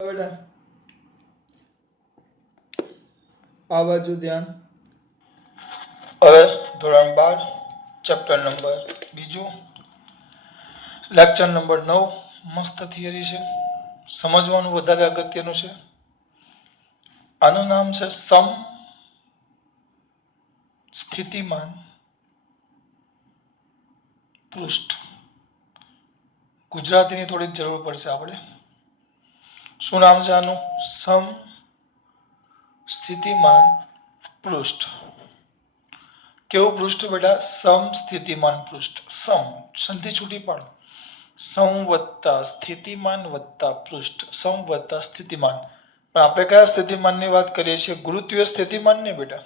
બેટા આ બાજુ ધ્યાન. હવે ધોરણ 12 ચેપ્ટર નંબર બીજું લેક્ચર નંબર 9 મસ્ત થિયરી છે, સમજવાનું વધારે અગત્યનું છે. આનું નામ છે સમ સ્થિતિમાન પૃષ્ઠ. ગુજરાતીની થોડીક જરૂર પડશે આપણે. શું નામ છે આનું? સમ સ્થિતિમાન પૃષ્ઠ. કેવું પૃષ્ઠ બેટા? સમ સ્થિતિમાન પૃષ્ઠ. સમ સંધિ છૂટી પાડો. સમ વત્તા સ્થિતિમાન વત્તા પૃષ્ઠ. સમ વત્તા સ્થિતિમાન. પણ આપણે કયા સ્થિતિમાનની વાત કરીએ છીએ? ગુરુત્વીય સ્થિતિમાનની બેટા.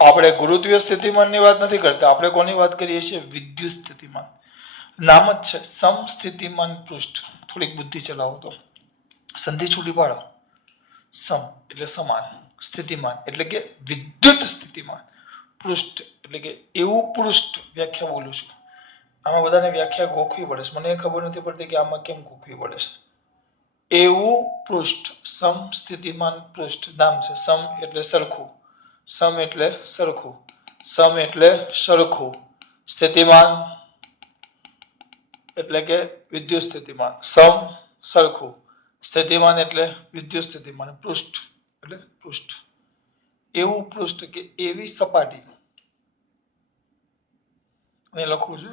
આપણે ગુરુત્વીય સ્થિતિમાનની વાત નથી કરતા. આપણે કોની વાત કરીએ છીએ? વિદ્યુત સ્થિતિમાન. નામ જ છે સમસ્થિતિમાન પૃષ્ઠ. થોડીક બુદ્ધિ ચલાવો તો. સંધિ છૂટી પાડો. સમ એટલે સમાન, સ્થિતિમાન એટલે કે વિદ્યુત સ્થિતિમાન, પૃષ્ઠ એટલે કે એવું પૃષ્ઠ. વ્યાખ્યા બોલું છું. આમાં બધાને વ્યાખ્યા ગોખવી પડે છે. મને ખબર નથી પડતી કે આમાં કેમ ગોખવી પડે છે. એવું પૃષ્ઠ, સમ સ્થિતિમાન પૃષ્ઠ. નામ છે સમ એટલે સરખું, સમ એટલે સરખું, સમ એટલે સરખું, સ્થિતિમાન એટલે કે વિદ્યુત સ્થિતિમાન. સમ સરખું, સ્થિતિમાન એટલે વિદ્યુત સ્થિતિમાન, પૃષ્ઠ એટલે પૃષ્ઠ. એવું પૃષ્ઠ કે એવી સપાટી. અને લખવું છે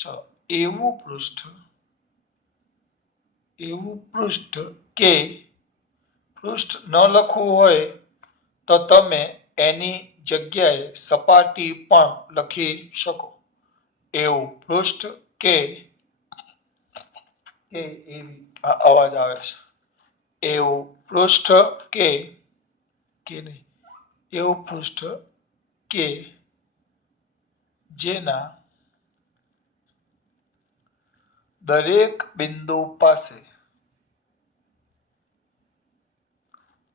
ચલો. એવું પૃષ્ઠ, એવું પૃષ્ઠ કે પૃષ્ઠ ન લખવું હોય તો તમે એની જગ્યાએ સપાટી પણ લખી શકો. એવું પૃષ્ઠ કે એવી અવાજ આવે છે. એવું પૃષ્ઠ કે નહીં, એવું પૃષ્ઠ કે જેના દરેક બિંદુ પાસે,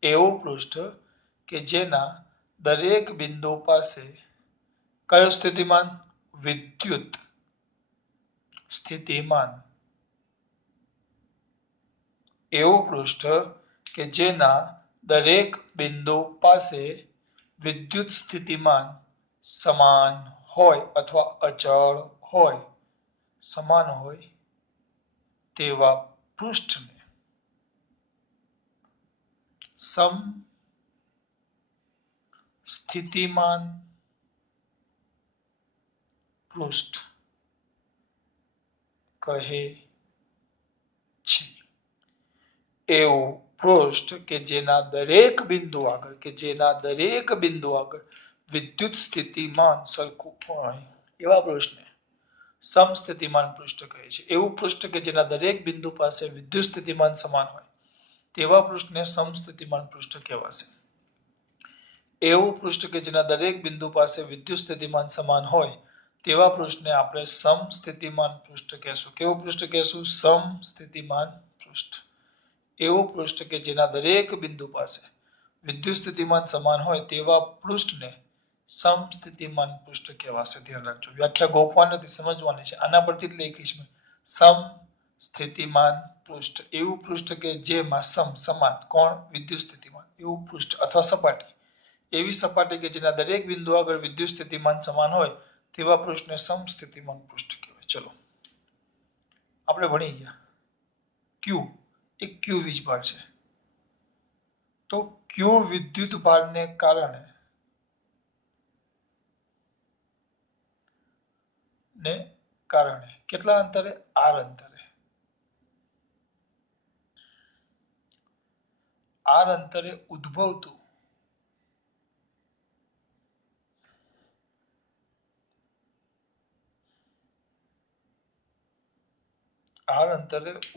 એવું પૃષ્ઠ કે જેના દરેક બિંદુ પાસે કયો સ્થિતિમાન? વિદ્યુત સ્થિતિમાન. એવું પૃષ્ઠ કે જેના દરેક બિંદુ પાસે વિદ્યુત સ્થિતિમાન સમાન હોય અથવા અચળ હોય, સમાન હોય તેવા પૃષ્ઠને સમ સ્થિતિમાન પૃષ્ઠ કહે છે. એવું પૃષ્ઠ કે જેના દરેક બિંદુ આગળ, કે જેના દરેક બિંદુ આગળ વિદ્યુત સ્થિતિમાન સરખું હોય એવા પૃષ્ઠને સમસ્થિતિમાન પૃષ્ઠ કહે છે. એવું પૃષ્ઠ કે જેના દરેક બિંદુ પાસે વિદ્યુત સ્થિતિમાન સમાન હોય તેવા પૃષ્ઠને સમસ્થિતિમાન પૃષ્ઠ કહેવાશે. એવું પૃષ્ઠ કે જેના દરેક બિંદુ પાસે વિદ્યુત સ્થિતિમાન સમાન હોય તેવા પૃષ્ઠને આપણે સમસ્થિતિમાન પૃષ્ઠ કહેશું. કેવું પૃષ્ઠ કહેશું? સમસ્થિતિમાન પૃષ્ઠ. એવું પૃષ્ઠ કે જેના દરેક બિંદુ પાસે વિદ્યુત સ્થિતિમાન સમાન હોય તેવા પૃષ્ઠને સમસ્થિતિમાન પૃષ્ઠ કહેવાશે. ધ્યાન રાખજો. વ્યાખ્યા ગોખવાની નથી, સમજવાની છે. આના પરથી જ લખીશ મેં. સમસ્થિતિમાન પૃષ્ઠ એવું પૃષ્ઠ કે જેમાં સમાન કોણ? વિદ્યુત સ્થિતિમાન. એવું પૃષ્ઠ અથવા સપાટી, એવી સપાટી કે જેના દરેક બિંદુ આગળ વિદ્યુત સ્થિતિમાન સમાન હોય તેવા પૃષ્ઠને સમસ્થિતિમાન પૃષ્ઠ કહેવાય. ચલો આપણે ભણી ગયા. ક્યુ એક ક્યુ વીજભાર છે. તો ક્યુ વિદ્યુત ભારને કારણે કેટલા અંતરે? આર અંતરે. આર અંતરે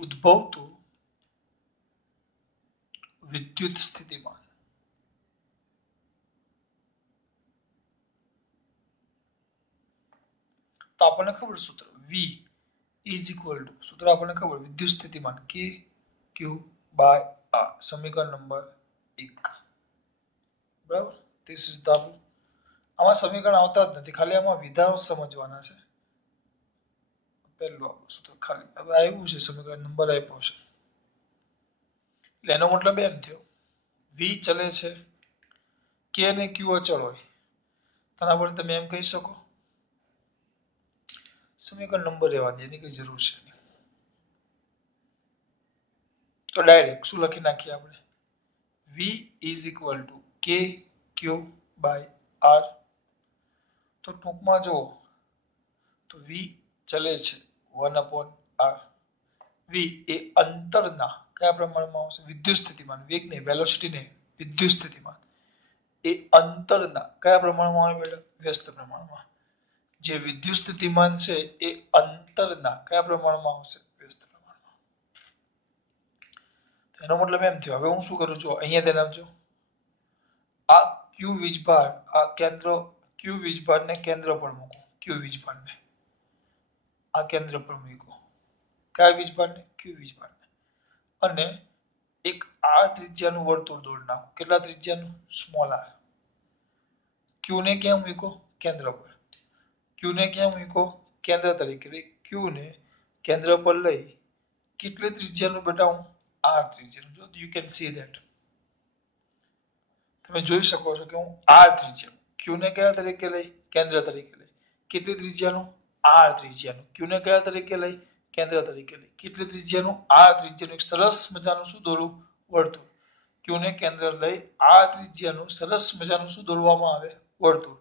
ઉદ્ભવતું વિદ્યુત સ્થિતિમાન તો આપણને ખબર સૂત્ર V ઇઝ ઇક્વલ ટુ, સૂત્ર આપણને ખબર, વિદ્યુત સ્થિતિમાન કે ક્યુ બાય આર. સમીકરણ નંબર 1. બરાબર? ધીસ ઇઝ ધ આમાં સમીકરણ આવતા જ નથી, ખાલી આમાં વિધાનો સમજવાના છે. પહેલું આપણું સૂત્ર ખાલી હવે આવ્યું છે, સમીકરણ નંબર આપ્યો છે, એટલે એનો મતલબ એમ થયો વી ચલે છે, કે અને ક્યુ અચળ હોય, તેના પર તમે એમ કહી શકો સમીકરણ નંબર રહેવા દે, એની કઈ જરૂર છે નહીં. તો ડાયરેક્ટ શું લખી નાખીએ આપણે, વી ઇઝ ઇક્વલ ટુ કે ક્યુ બાય આર. તો ટૂંકમાં જો તો વી ચલે છે 1/r. વી એ અંતરના કયા પ્રમાણમાં આવશે, વિદ્યુત સ્થિતિમાન, વેગ નહીં, વેલોસિટી નહીં, વિદ્યુત સ્થિતિમાન એ અંતરના કયા પ્રમાણમાં આવે બેટા, વ્યસ્ત પ્રમાણમાં. જે વિદ્યુત સ્થિતિમાન છે એ અંતરના કયા પ્રમાણમાં આવશે, વ્યસ્ત પ્રમાણમાં. એનો મતલબ એમ થયો, હવે હું શું કરું છું, અહીંયા ધ્યાન આપજો, આ ક્યુ વીજભાર, આ કેન્દ્ર ક્યુ વીજભારને કેન્દ્ર પર મૂકો, ક્યુ વીજભારને આ કેન્દ્ર પર મૂકો, કયા વીજભારને, ક્યુ વીજભારને, અને એક આર ત્રિજ્યાનું વર્તુળ દોરી નાખો, કેટલા ત્રિજ્યાનું, સ્મોલ આર. ક્યુ ને ક્યાં મૂકો, કેન્દ્ર પર. ક્યુ ને ક્યાં મૂકો, કેન્દ્ર તરીકે. ક્યુ ને કેન્દ્ર પર લઈ કેટલી ત્રિજ્યાનું બેટા, હું આર ત્રિજ્યાનું. જો યુ કેન સી ધેટ, તમે જોઈ શકો છો કે હું આર ત્રિજ્યા, ક્યુ ને કયા તરીકે લઈ, કેન્દ્ર તરીકે લઈ, કેટલી ત્રિજ્યાનું, આર ત્રિજ્યાનું. ક્યુ ને કયા તરીકે લઈ, કેન્દ્ર તરીકે લઈ, કેટલી ત્રિજ્યાનું, આર ત્રિજ્યાનું. એક સરસ મજાનું શું દોરું, વર્તુળ. ક્યુ ને કેન્દ્ર લઈ આર ત્રિજ્યાનું સરસ મજાનું શું દોરવામાં આવે, વર્તુળ.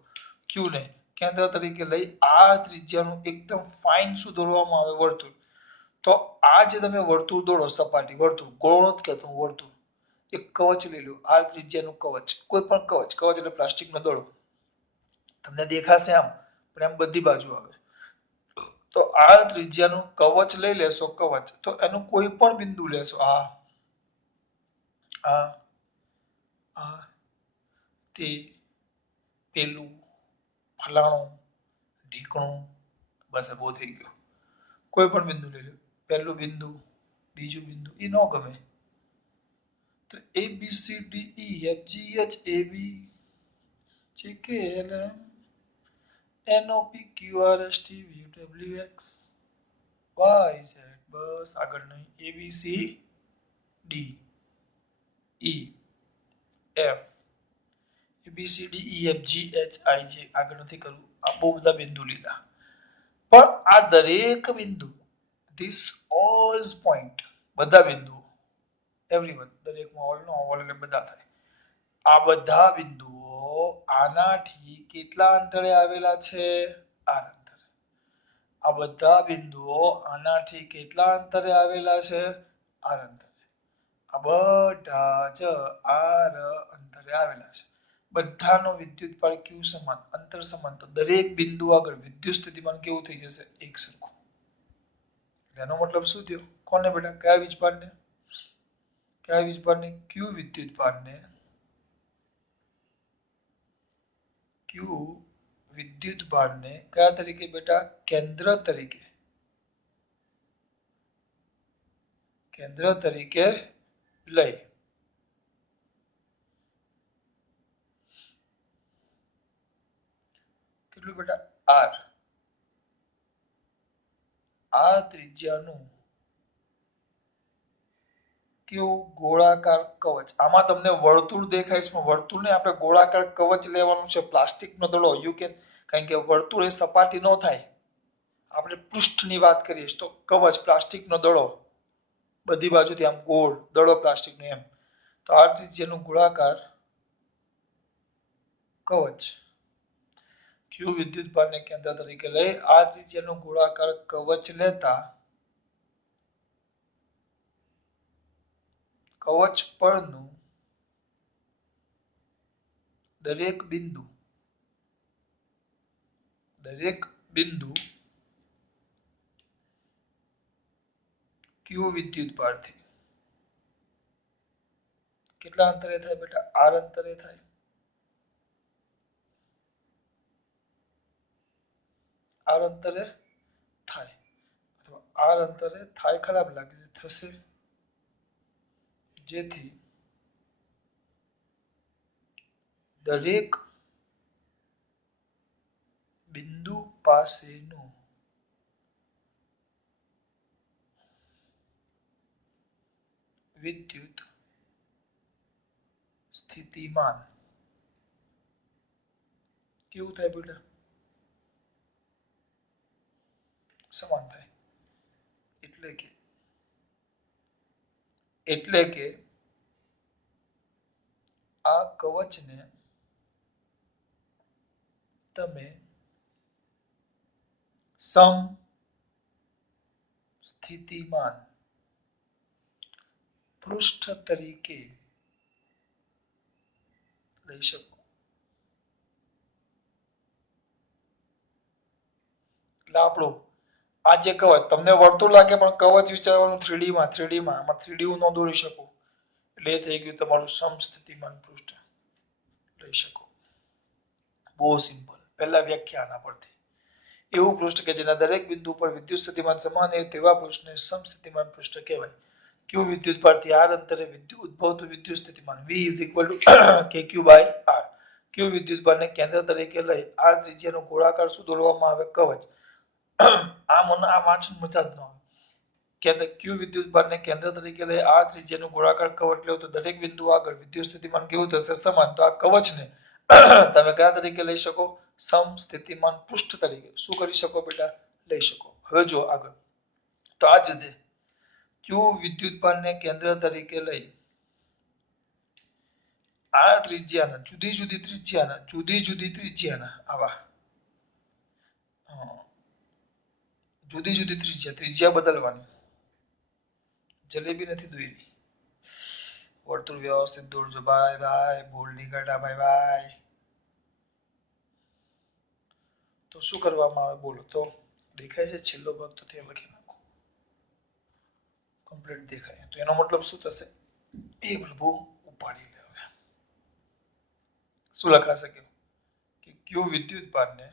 ક્યુ ને કેન્દ્ર તરીકે લઈ આર ત્રિજ્યાનું એકદમ ફાઇન શું દોરવામાં આવે, વર્તુળ. તો આ જે તમે વર્તુળ દોરો, સપાટી વર્તુળ, ગોળ નથી કહેતો હું, વર્તુળ. એક કવચ લઈ લો, આર ત્રિજ્યાનું કવચ, કોઈ પણ કવચ, કવચ એટલે પ્લાસ્ટિકનો દડો, તમને દેખાશે આમ, પણ એમ બધી બાજુ આવે. તો આર ત્રિજ્યાનું કવચ લઈ લેશો, કવચ, તો એનું કોઈ પણ બિંદુ લેશો, આ તે પેલું ફલાણું ઢીકણું, બસ બહુ થઈ ગયું. કોઈ પણ બિંદુ લઈ લો, પહેલું બિંદુ, બીજું બિંદુ, એ ન ગમે તો A B C D E F G H A B J K L M N O P Q R S T V W X Y Z, બસ આગળ નહીં. A B C D E F, B C D E F G H I J, આગળ નથી કરવું. આ બહુ બધા બિંદુ લીધા, પણ આ દરેક બિંદુ, ધીસ ઓલ પોઈન્ટ, બધા બિંદુઓ, એવરીવન, દરેકમાં ઓલ નો ઓલ એટલે બધા થાય. આ બધા બિંદુઓ આનાથી કેટલા અંતરે આવેલા છે, આર અંતરે. આ બધા બિંદુઓ આનાથી કેટલા અંતરે આવેલા છે, આર અંતરે. આ બધા જ આર અંતરે આવેલા છે. બધાનો વિદ્યુત બળ ક્યુ સમાન, અંતર સમાન, તો દરેક બિંદુ આગળ વિદ્યુત સ્થિતિમાન કેવું થઈ જશે, એક સરખું. એનો મતલબ શું થયો, કોને બેટા, કયા વીજભારને, કયા વીજભારને, ક્યુ વિદ્યુત ભારને, ક્યુ વિદ્યુત ભારને કયા તરીકે બેટા, કેન્દ્ર તરીકે, કેન્દ્ર તરીકે લઈ કેટલું બેટા, આર, આ ત્રિજ્યાનું કેવું, ગોળાકાર કવચ. આમાં તમને વર્તુળ દેખાય છે, વર્તુળને આપણે ગોળાકાર કવચ લેવાનું છે, પ્લાસ્ટિકનો દડો, યુ કેન, કારણ કે વર્તુળ એ સપાટી ન થાય, આપણે પૃષ્ઠની વાત કરીએ તો કવચ પ્લાસ્ટિકનો દડો, બધી બાજુથી આમ ગોળ દડો પ્લાસ્ટિકનો, એમ. તો આ ત્રિજ્યાનું ગોળાકાર કવચ, ક્યુ વિદ્યુત ભારને કેન્દ્ર તરીકે લઈ આ ત્રિજ્યાનું ગોળાકાર કવચ લેતા કવચ પરનું દરેક બિંદુ, દરેક બિંદુ ક્યુ વિદ્યુત ભારથી કેટલા અંતરે થાય બેટા, આર અંતરે થાય. આર અંતરે થાય, અથવા આર અંતરે થાય, ખરાબ લાગે છે, થશે. જેથી દરેક બિંદુ પાસેનું વિદ્યુત સ્થિતિમાન કેવું થાય બેટા? સમાન થાય. એટલે કે આ કવચને તમે સમસ્થિતિમાન પૃષ્ઠ તરીકે લઈ શકો. એટલે આપણું આ જે કવચ તમને વર્તુળ લાગે પણ કવચ વિચારવાનું 3D માં 3D માં આમાં 3D હું ન દોરી શકું એટલે એ થઈ ગયું તમારું સમસ્થિતિમાન પૃષ્ઠ લઈ શકો. બહુ સિમ્પલ. પહેલા વ્યાખ્યા આના પરથી એવું પૃષ્ઠ કે જેના દરેક બિંદુ પર વિદ્યુત સ્થિતિમાન સમાન હોય તેવા પૃષ્ઠને સમસ્થિતિમાન પૃષ્ઠ કહેવાય. Q વિદ્યુત ભારથી r અંતરે ઉદ્ભવતું વિદ્યુત સ્થિતિમાન V kq by r. Q વિદ્યુત ભારને કેન્દ્ર તરીકે લઈ r ત્રિજ્યાનો ગોળાકાર શું દોરવામાં આવે? કવચ. આ વાંચન મજા જ ન આવે. Q વિદ્યુત ભારને કેન્દ્ર તરીકે લઈ r ત્રિજ્યાનો ગોળાકાર કવચ લો તો દરેક બિંદુ આગળ વિદ્યુત સ્થિતિમાન કેવું થશે? સમાન. તો આ કવચને તમે કયા તરીકે લઈ શકો? સમસ્થિતિમાન પૃષ્ઠ તરીકે શું કરી શકો બેટા? લઈ શકો. હવે જો આગળ તો આ જ રીતે Q વિદ્યુત ભારને કેન્દ્ર તરીકે લઈ આ ત્રિજ્યાના જુદી જુદી ત્રિજ્યાના આવા જુદી જુદી ત્રિજ્યા બદલવાની. જલેબી નથી દોરી. વર્તુળ વ્યવસ્થિત દોરજો ભાઈ ભૂલ નહીં કરતા ભાઈ. તો શું કરવામાં આવે બોલો તો? દેખાય છે છેલ્લો ભાગ તો ત્યાં લખી નાખો. કમ્પ્લીટ દેખાય તો એનો મતલબ શું થશે? એ બલ્બો ઉપાડી લે. હવે શું લખાશે કે Q વિદ્યુત ભારને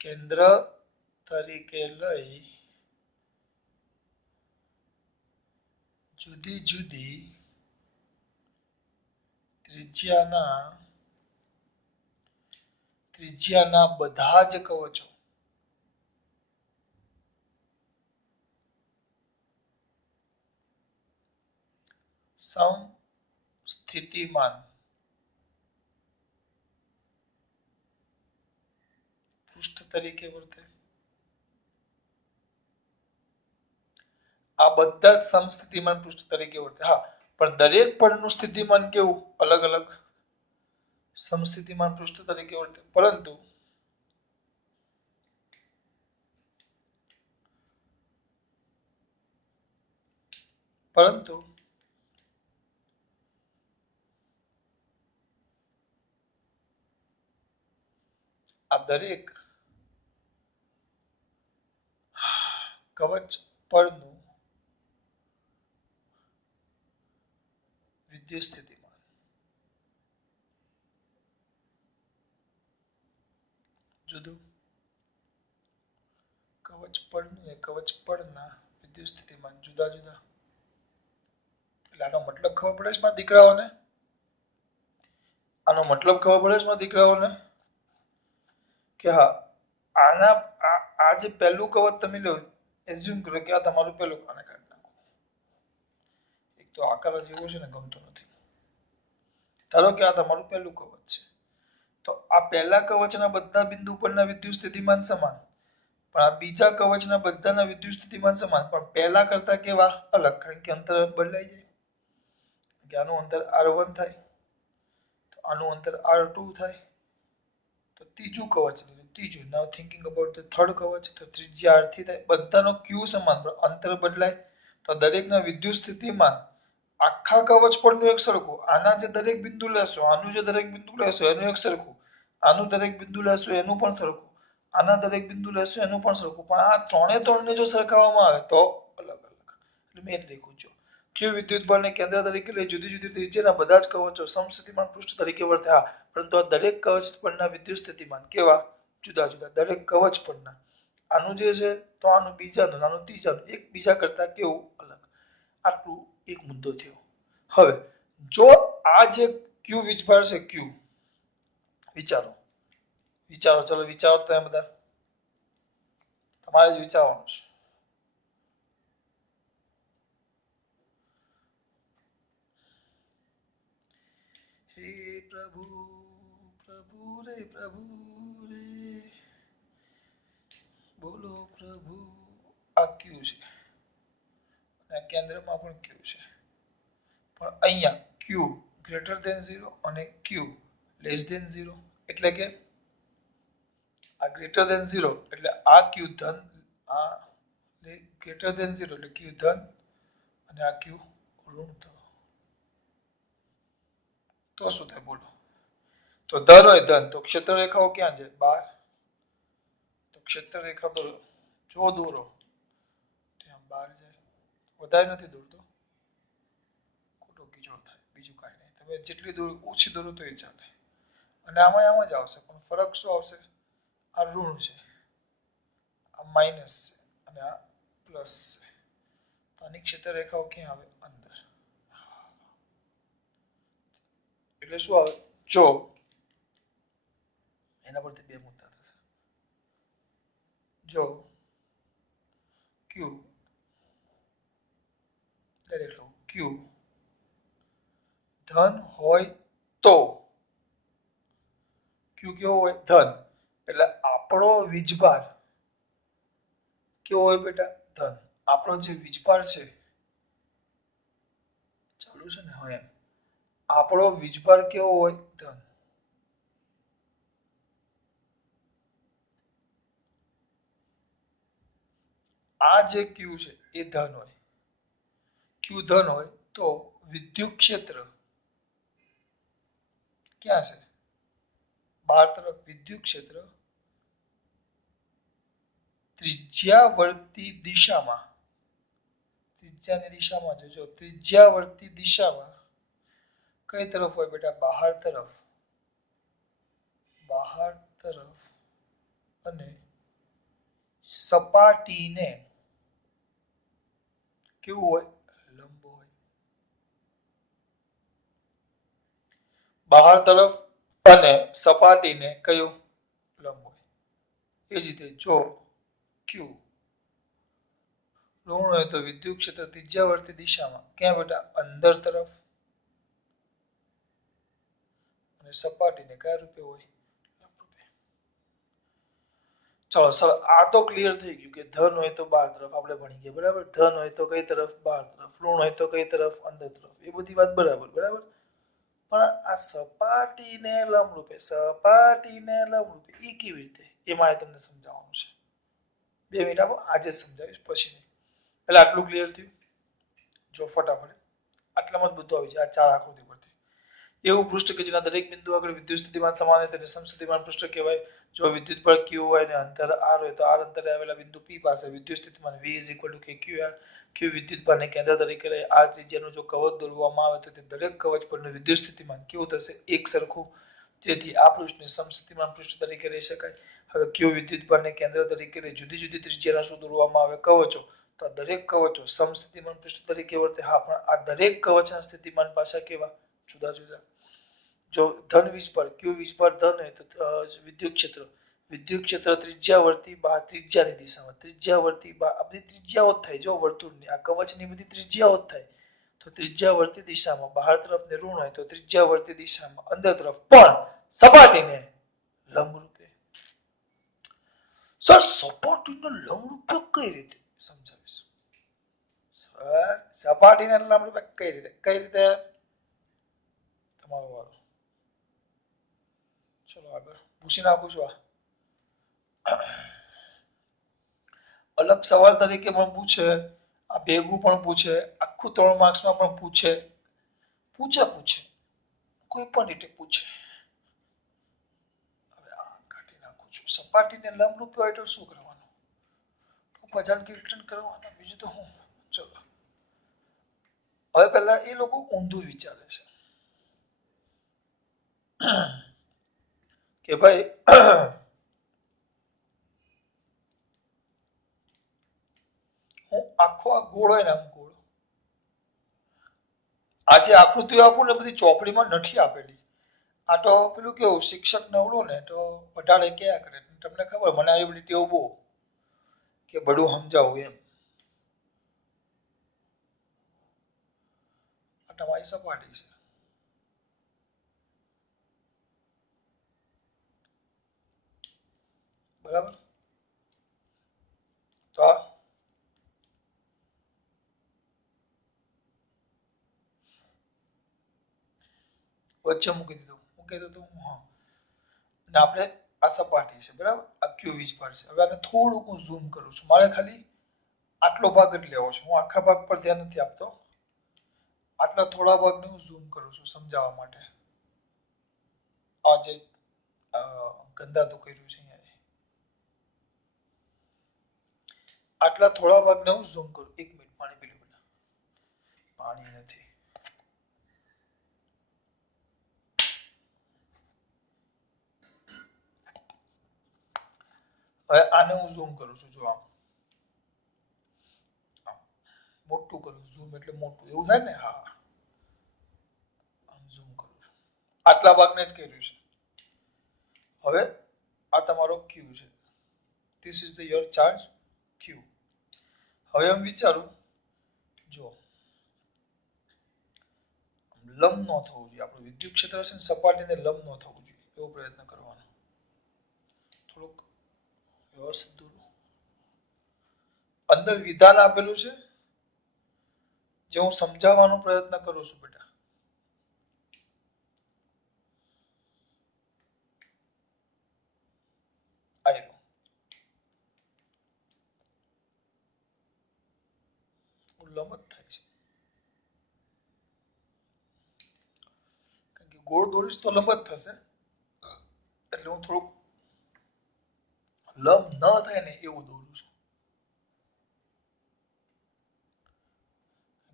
કેન્દ્ર તરીકે લઈ જુદી જુદી ત્રિજ્યાના બધા જ કવચો સમસ્થિતિમાન પૃષ્ઠ તરીકે વર્તે. આ બધા જ સમસ્થિતિમાન પૃષ્ઠ તરીકે વર્તે. હા, પણ દરેક પળનું સ્થિતિમાન કેવું? અલગ અલગ સમસ્થિતિમાન પૃષ્ઠ તરીકે વર્તે. પરંતુ આ દરેક કવચ પરનું વિદ્યુત સ્થિતિમાન જુદું. કવચ પરનું એ કવચ પરના વિદ્યુત સ્થિતિમાન જુદા જુદા. એટલે આનો મતલબ ખબર પડે છે મારા દીકરાઓને? આનો મતલબ ખબર પડે છે મારા દીકરાઓને કે હા આના આ જે પહેલું કવચ તમે લો એઝ્યુમ કરો કે આ તમારું પહેલું આને કાઢી નાખો. એક તો આકાર જેવો છે ને ગમતો નથી. ધારો કે આ તમારું પહેલું કવચ છે તો આ પહેલા કવચના બધા બિંદુ પરના વિદ્યુત સ્થિતિમાન સમાન પણ આ બીજા કવચના બધાના વિદ્યુત સ્થિતિમાન સમાન પણ પહેલા કરતા કેવા? અલગ. કારણ કે અંતર બદલાઈ જાય. કે આનું અંતર r1 થાય તો આનું અંતર r2 થાય તો ત્રીજું કવચ ત્રીજું. નાઉ થિંકિંગ અબાઉટ ધ થર્ડ કવચ તો ત્રિજ્યા r થી થાય. બધાનો q સમાન પણ અંતર બદલાય તો દરેકના વિદ્યુત સ્થિતિમાન આખા કવચ પરનું એક સરખું. આના જે દરેક બિંદુ લેશો આનું જે દરેક બિંદુ લેશો એનું એક સરખું. આનું દરેક બિંદુ લેશો એનું પણ સરખું. આના દરેક બિંદુ લેશો એનું પણ સરખું. પણ આ ત્રણે ત્રણને જો સરખાવવામાં આવે તો અલગ અલગ. એટલે મેં લખ્યું છે Q વિદ્યુત ભારને કેન્દ્ર તરીકે લઈ જુદી જુદી ત્રિજ્યાના બધા જ કવચો સમસ્થિતિમાન પૃષ્ઠ તરીકે વર્તે. હા, પરંતુ આ દરેક કવચ પરના વિદ્યુત સ્થિતિમાન કેવા? જુદા જુદા. દરેક કવચ પરના આનું જે છે તો આનું બીજાનું આનું ત્રીજાનું એકબીજા કરતા કેવું? અલગ. આટલું એક મુદ્દો થયો. હવે જો આ જે ક્યુ વીજભાર છે ક્યુ, વિચારો વિચારો, ચલો વિચારો તમે બધા, તમારે જ વિચારવાનું છે. હે પ્રભુ પ્રભુ રે પ્રભુ રે, બોલો પ્રભુ. આ ક્યુ છે અને કેન્દ્રમાં પણ ક્યુ છે, પણ અહીંયા ક્યુ ગ્રેટર ધેન 0 અને ક્યુ લેસ ધેન 0, એટલે કે આ ગ્રેટર ધેન 0 એટલે આ ક્યુ ધન, આ ગ્રેટર ધેન 0 એટલે ક્યુ ધન અને આ ક્યુ ઋણ થયો. તો શું થાય બોલો? તો ધન હોય ધન તો ક્ષેત્ર રેખાઓ ક્યાં છે? 12. તો ક્ષેત્ર રેખા દોરો, જો દોરો ત્યાં 12 જાય. વધારે નથી દોરતો, ખોટો કીચડો થાય, બીજું કાંઈ નહીં. તમે જેટલી દોરો ઓછી દોરો તો એ ચાલે. અને આમાં આમ જ આવશે, પણ ફરક શું આવશે? આ ઋણ છે, આ માઇનસ છે અને આ પ્લસ છે. તો આની ક્ષેત્ર રેખાઓ ક્યાં આવે? અંદર. એટલે શું આવે? જો એના પરથી બે મુદ્દા થશે. જો ક્યુ ક્યુ ધન હોય તો ક્યુ કેવો હોય? ધન. એટલે આપણો વીજભાર કેવો હોય બેટા? ધન. આપણો જે વીજભાર છે ચાલુ છે ને, હવે આપણો વીજભાર કેવો હોય? ધન. આ જે ક્યુ છે એ ધન હોય, ક્યુ ધન હોય તો વિદ્યુત ક્ષેત્ર ક્યાં છે? બહાર તરફ. વિદ્યુત ક્ષેત્ર ત્રિજ્યાવર્તી દિશામાં, ત્રિજ્યાની દિશામાં જોજો, ત્રિજ્યાવર્તી દિશામાં કઈ તરફ હોય બેટા? બહાર તરફ. બહાર તરફ અને સપાટીને કેવું હોય? લંબ હોય. બહાર તરફ અને સપાટીને કયું? લંબ હોય. એ જ રીતે જો ક્યુ ઋણ હોય તો વિદ્યુત ક્ષેત્ર ત્રિજ્યાવર્તી દિશામાં ક્યાં બેટા? અંદર તરફ. અને સપાટીને કયા રૂપે હોય? ચલો સર, આ તો ક્લિયર થઈ ગયું કે ધન હોય તો બાર તરફ, આપણે ભણી ગયા બરાબર. ધન હોય તો કઈ તરફ? બાર તરફ. ઋણ હોય તો કઈ તરફ? અંદર તરફ. એ બધી વાત બરાબર બરાબર. પણ આ સપાટીને લંબરૂપે, સપાટીને લંબરૂપે એ કેવી રીતે? એ મારે તમને સમજાવવાનું છે. 2 મિનિટ આપો, આજે સમજાવીશ, પછી નહીં. એટલે આટલું ક્લિયર થયું? જો ફટાફટ આટલામાં જ બધું આવી જાય. આ 4 આકૃતિ પરથી એવું પૃષ્ઠ કે જેના દરેક બિંદુ આગળ વિદ્યુત સ્થિતિમાન સમાન હોય તેને સમસ્થિતિમાન પૃષ્ઠ કહેવાય. જો વિદ્યુત બળ Q હોય અને અંતર R હોય તો R અંતરે આવેલા બિંદુ P પાસે વિદ્યુત સ્થિતિમાન V = kqr. Q વિદ્યુત ભારને કેન્દ્ર તરીકે લઈ R ત્રિજ્યાનું જો કવચ દોરવામાં આવે તો તે દરેક કવચ પરનું વિદ્યુત સ્થિતિમાન કેવું થશે? એક સરખું. તેથી આ પૃષ્ઠને સમસ્થિતિમાન પૃષ્ઠ તરીકે લઈ શકાય. હવે Q વિદ્યુત ભારને કેન્દ્ર તરીકે લઈ જુદી જુદી ત્રિજ્યાના શું દોરવામાં આવે? કવચો. તો દરેક કવચો સમસ્થિતિમાન પૃષ્ઠ તરીકે વર્તે. હા, પણ આ દરેક કવચના સ્થિતિમાન પાસા કેવા? જુદા જુદા. જો ધન વીજભાર Q વીજભાર ધન હોય તો વિદ્યુત ક્ષેત્ર, વિદ્યુત ક્ષેત્ર ત્રિજ્યાવર્તી બહાર, ત્રિજ્યાની દિશામાં, ત્રિજ્યાવર્તી બહાર, આ બધી ત્રિજ્યાઓ જ થાય. જો વર્તુળની આ કવચની બધી ત્રિજ્યાઓ જ થાય. તો ત્રિજ્યાવર્તી દિશામાં બહાર તરફ ને ઋણ હોય તો ત્રિજ્યાવર્તી દિશામાં અંદર તરફ, પણ સપાટીને લંબરૂપે. સર, સપાટીને લંબરૂપે કઈ રીતે? સમજાવીશ. સર, સપાટીને લંબરૂપે કઈ રીતે? કઈ રીતે? તમારો વારો. ચલો આગળ પૂછી નાખું છું. અલગ સવાલ તરીકે પણ પૂછે, આ ભેગું પણ પૂછે, આખું 3 માર્ક્સમાં પણ પૂછે. પૂછે કોઈ પણ રીતે પૂછે. હવે આ કાઢી નાખું છું. સપાટીને લંબરૂપ હોય તો શું કરવાનું? વજન કીર્તન કરવાના, બીજું તો હું. ચલો હવે પહેલા એ લોકો ઊંધું વિચારે છે કે ભાઈ હું આખો આ ગોળ હોય ને, આમ ગોળ, આ જે આકૃતિઓ આપું ને બધી ચોપડીમાં નથી આપેલી. આ તો પેલું કેવું શિક્ષક નવડો ને તો પઢાડે ક્યાં કરે. તમને ખબર મને આવી બધી ટેવ બહુ કે બધું સમજાવું એમ. આ તમારી સપાટી છે. બરાબર. તો આ વચ્ચે મૂકી દીધું. મૂકી દીધું હા. અને આપણે આ સપાટી છે બરાબર. આ ક્યુ વિસ્તાર છે. હવે આને થોડુંક હું ઝૂમ કરું છું. મારે ખાલી આટલો ભાગ જ લેવો છે. હું આખા ભાગ પર ધ્યાન નથી આપતો. આટલા થોડા ભાગને હું ઝૂમ કરું છું સમજાવવા માટે. આ જે ગંદાતું કર્યું છે અહીંયા. આટલા થોડા ભાગને હું ઝૂમ કરું. 1 મિનિટ પાણી પી લઉં. પાણી નથી. હવે આને હું ઝૂમ કરું છું. જો આમ મોટું કરું. ઝૂમ એટલે મોટું એવું થાય ને. હા આમ ઝૂમ કરું છું. આટલા ભાગને જ કર્યું છે. હવે આ તમારો ક્યુ છે. This is the your charge q. હવે એમ વિચારું જો લંબ ન થવું જોઈએ. આપણું વિદ્યુત ક્ષેત્ર છે ને સપાટીને લંબ ન થવું જોઈએ એવો પ્રયત્ન કરવાનો. થોડુંક વ્યવસ્થિત દોરો. અંદર વિધાન આપેલું છે જે હું સમજાવવાનો પ્રયત્ન કરું છું બેટા. આવ્યું. લંબ જ થાય છે. કારણ કે ગોળ દોરીશ તો લંબ જ થશે. એટલે હું થોડુંક લંબ ન થાય ને એવું દોરું છું.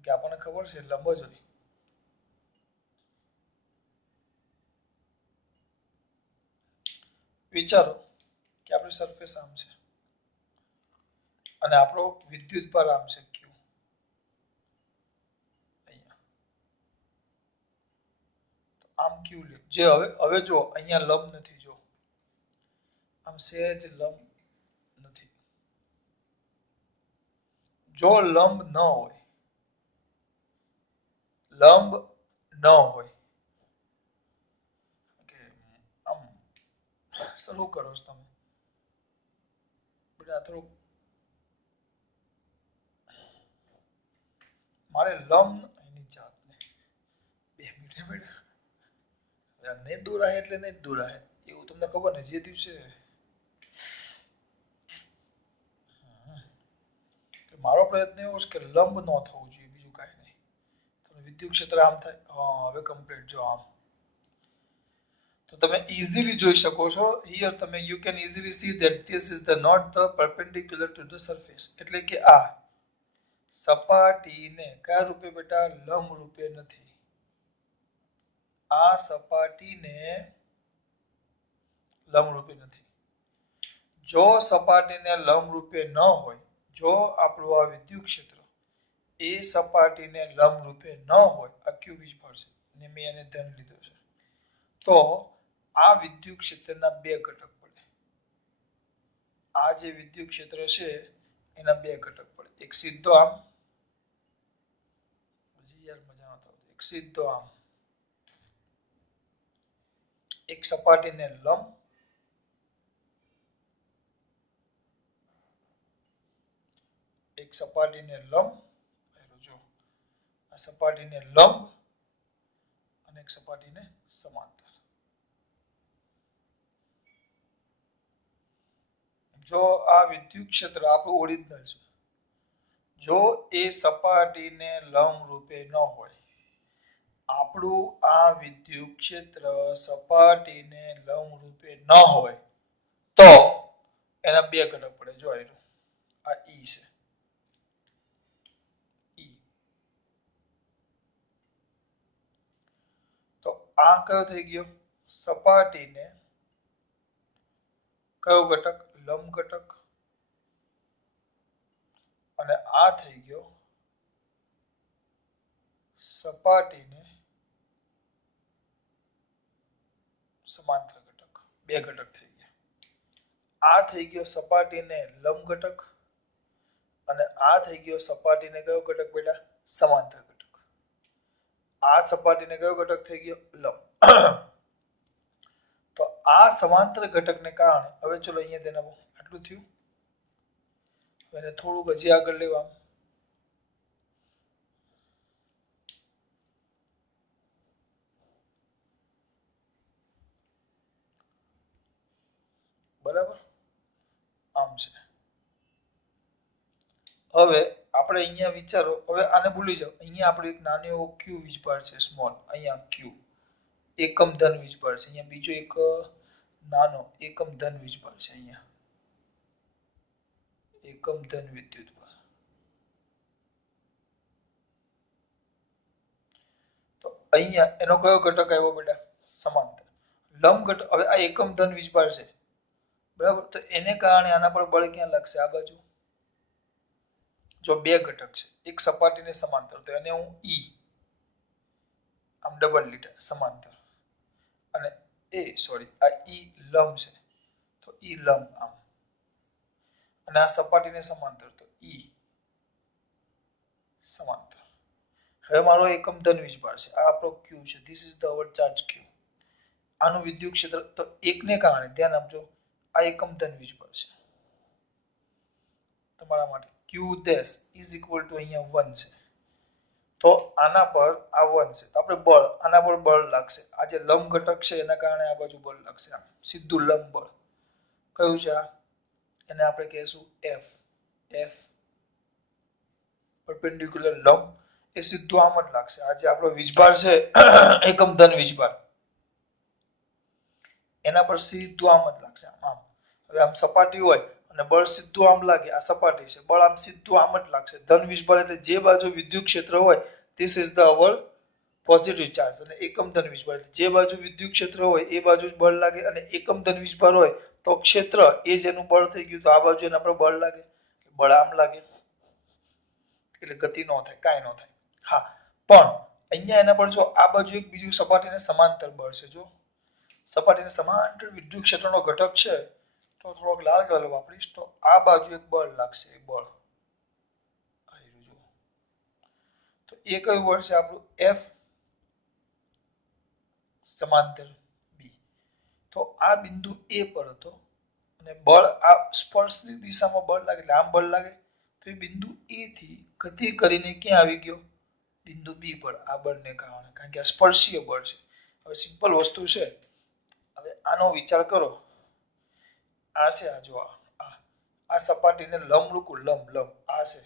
કે આપણને ખબર છે લંબ જ હોય. વિચારો કે આપણી સરફેસ આમ છે અને આપણો વિદ્યુત પર આમ છે ક્યુ. આમ ક્યુ લે જે હવે જો અહીંયા લંબ નથી. જો આમ સહેજ લંબ નથી. જો લંબ ન હોય કે આમ શરૂ કરો છો તમે બેટા. થોડુંક મારે લંબ એની જાતને 2 મિનિટ બેટા. નહીં દોરાય એટલે નહીં દોરાય એવું તમને ખબર ને. જે દિવસે મારો પ્રયત્ન એવો છે કે લંબ ન થવું જોઈએ. બીજું કાંઈ નહીં. વિદ્યુત ક્ષેત્ર આમ થાય. હવે કમ્પ્લીટ જો આમ. તો તમે easily જોઈ શકો છો. here તમે you can easily see that this is the not the perpendicular to the surface. એટલે કે આ સપાટીને કયા રૂપે બેટા લંબ રૂપે નથી. આ સપાટીને લંબ રૂપે નથી. જો સપાટીને લંબ રૂપે ન હોય, જો આપણું આ વિદ્યુત ક્ષેત્ર એ સપાટીને લંબ રૂપે ન હોય, આ ક્યુ વિસ્તાર છે ને મેં એને ધન લીધો છે, તો આ વિદ્યુત ક્ષેત્રના બે ઘટક પડે. આ જે વિદ્યુત ક્ષેત્ર છે એના બે ઘટક પડે. એક સીધો આમ, એક સીધો આમ, એક સપાટીને લંબ, એક સપાટીને લંબ, જો આ સપાટીને લંબ અને એક સપાટીને સમાંતર. જો આ વિદ્યુત ક્ષેત્ર આપણું ઓરિજિનલ છે, જો એ સપાટીને લંબ રૂપે ન હોય, આપણું આ વિદ્યુત ક્ષેત્ર સપાટીને લંબ રૂપે ન હોય, તો એના બે ઘટક પડે. જો આ ઈ છે, તો આ કયો થઈ ગયો સપાટીને કયો ઘટક લંબ ઘટક, અને આ થઈ ગયો સપાટીને સમાંતર ઘટક. બે ઘટક થઈ ગયા. આ થઈ ગયો સપાટીને લંબ ઘટક અને આ થઈ ગયો સપાટીને કયો ઘટક બેટા? સમાંતર ઘટક. આ સપાટીને કયો ઘટક થઈ ગયો? લંબ. તો આ સમાંતર ઘટકને કારણે હવે ચલો અહીંયા તેને આટલું થયું. એને થોડુંક હજી આગળ લેવા. બરાબર આમ છે. હવે આપણે અહીંયા વિચારો, હવે આને ભૂલી જાઓ. અહીંયા આપણે એક નાનો એવો ક્યુ વીજભાર છે, સ્મોલ. અહીંયા ક્યુ એકમ ધન વીજભાર છે. અહીંયા બીજો એક નાનો એકમ ધન વીજભાર છે. અહીંયા એકમ ધન વિદ્યુતભાર. તો અહીંયા એનો કયો ઘટક આવ્યો બેટા? સમાંતર. લંબ ઘટક. હવે આ એકમ ધન વીજભાર છે, બરાબર. તો એને કારણે આના પર બળ ક્યાં લાગશે? આ બાજુ. જો બે ઘટક છે, એક સપાટીને સમાંતર, તો એને હું ઈ આમ ડબલ લીટર સમાંતર, અને આ ઈ લંબ છે, તો ઈ લંબ આમ, અને આ સપાટીને સમાંતર, તો ઈ સમાંતર. હવે મારો એકમ ધન વીજભાર છે, આ આપણો ક્યુ છે. This is the our charge q. આનું વિદ્યુત ક્ષેત્ર, તો એકને કારણે ધ્યાન આપજો, આ એકમ ધન વીજભાર છે તમારા માટે. ક્યુ ડેશ ઇઝ ઇક્વલ ટુ અહીંયા 1 છે. તો આના પર આ 1 છે, તો આપણે બળ, આના પર બળ લાગશે. આ જે લંબ ઘટક છે એના કારણે આ બાજુ બળ લાગશે, આમ સીધું લંબ બળ. કયું છે આ? એને આપણે કહીશું એફ. એફ પરપેન્ડિક્યુલર લંબ, એ સીધું આમ જ લાગશે. આ જે આપણો વીજભાર છે એકમ ધન વીજભાર, એના પર સીધું આમ જ લાગશે, આમ. હવે આમ સપાટી હોય અને બળ સીધું આમ લાગે, આ સપાટી છે, બળ આમ સીધું આમ જ લાગશે. ધન વીજભાર એટલે જે બાજુ વિદ્યુત ક્ષેત્ર હોય, this is the hour positive charge. અને એકમ ધન વીજભાર એટલે જે બાજુ વિદ્યુત ક્ષેત્ર હોય એ બાજુ જ બળ લાગે, અને એકમ ધન વીજભાર હોય તો ક્ષેત્ર એ જેનું બળ થઈ ગયું, તો આ બાજુ એના પર બળ લાગે, બળ આમ લાગે, એટલે ગતિ ન થાય, કાંઈ ન થાય. હા, પણ અહીંયા એના પર જો આ બાજુ એક બીજું સપાટીને સમાંતર બળ છે. જો સપાટીને સમાંતર વિદ્યુત ક્ષેત્રનો ઘટક છે, તો થોડોક લાલ કલર વાપરીશ, તો આ બાજુ એક બળ લાગશે, બળ. તો એ કયું બળ છે? આપણું એફ સમાંતર બી. તો આ બિંદુ એ પર હતો અને બળ આ સ્પર્શની દિશામાં બળ લાગે, એટલે આમ બળ લાગે, તો એ બિંદુ એ થી ગતિ કરીને ક્યાં આવી ગયો? બિંદુ બી પર. આ બળને કારણે, કારણ કે આ સ્પર્શીય બળ છે. હવે સિમ્પલ વસ્તુ છે. હવે આનો વિચાર કરો. આ છે, આ જો આ સપાટીને લંબ રૂકું, લંબ લંબ આ છે.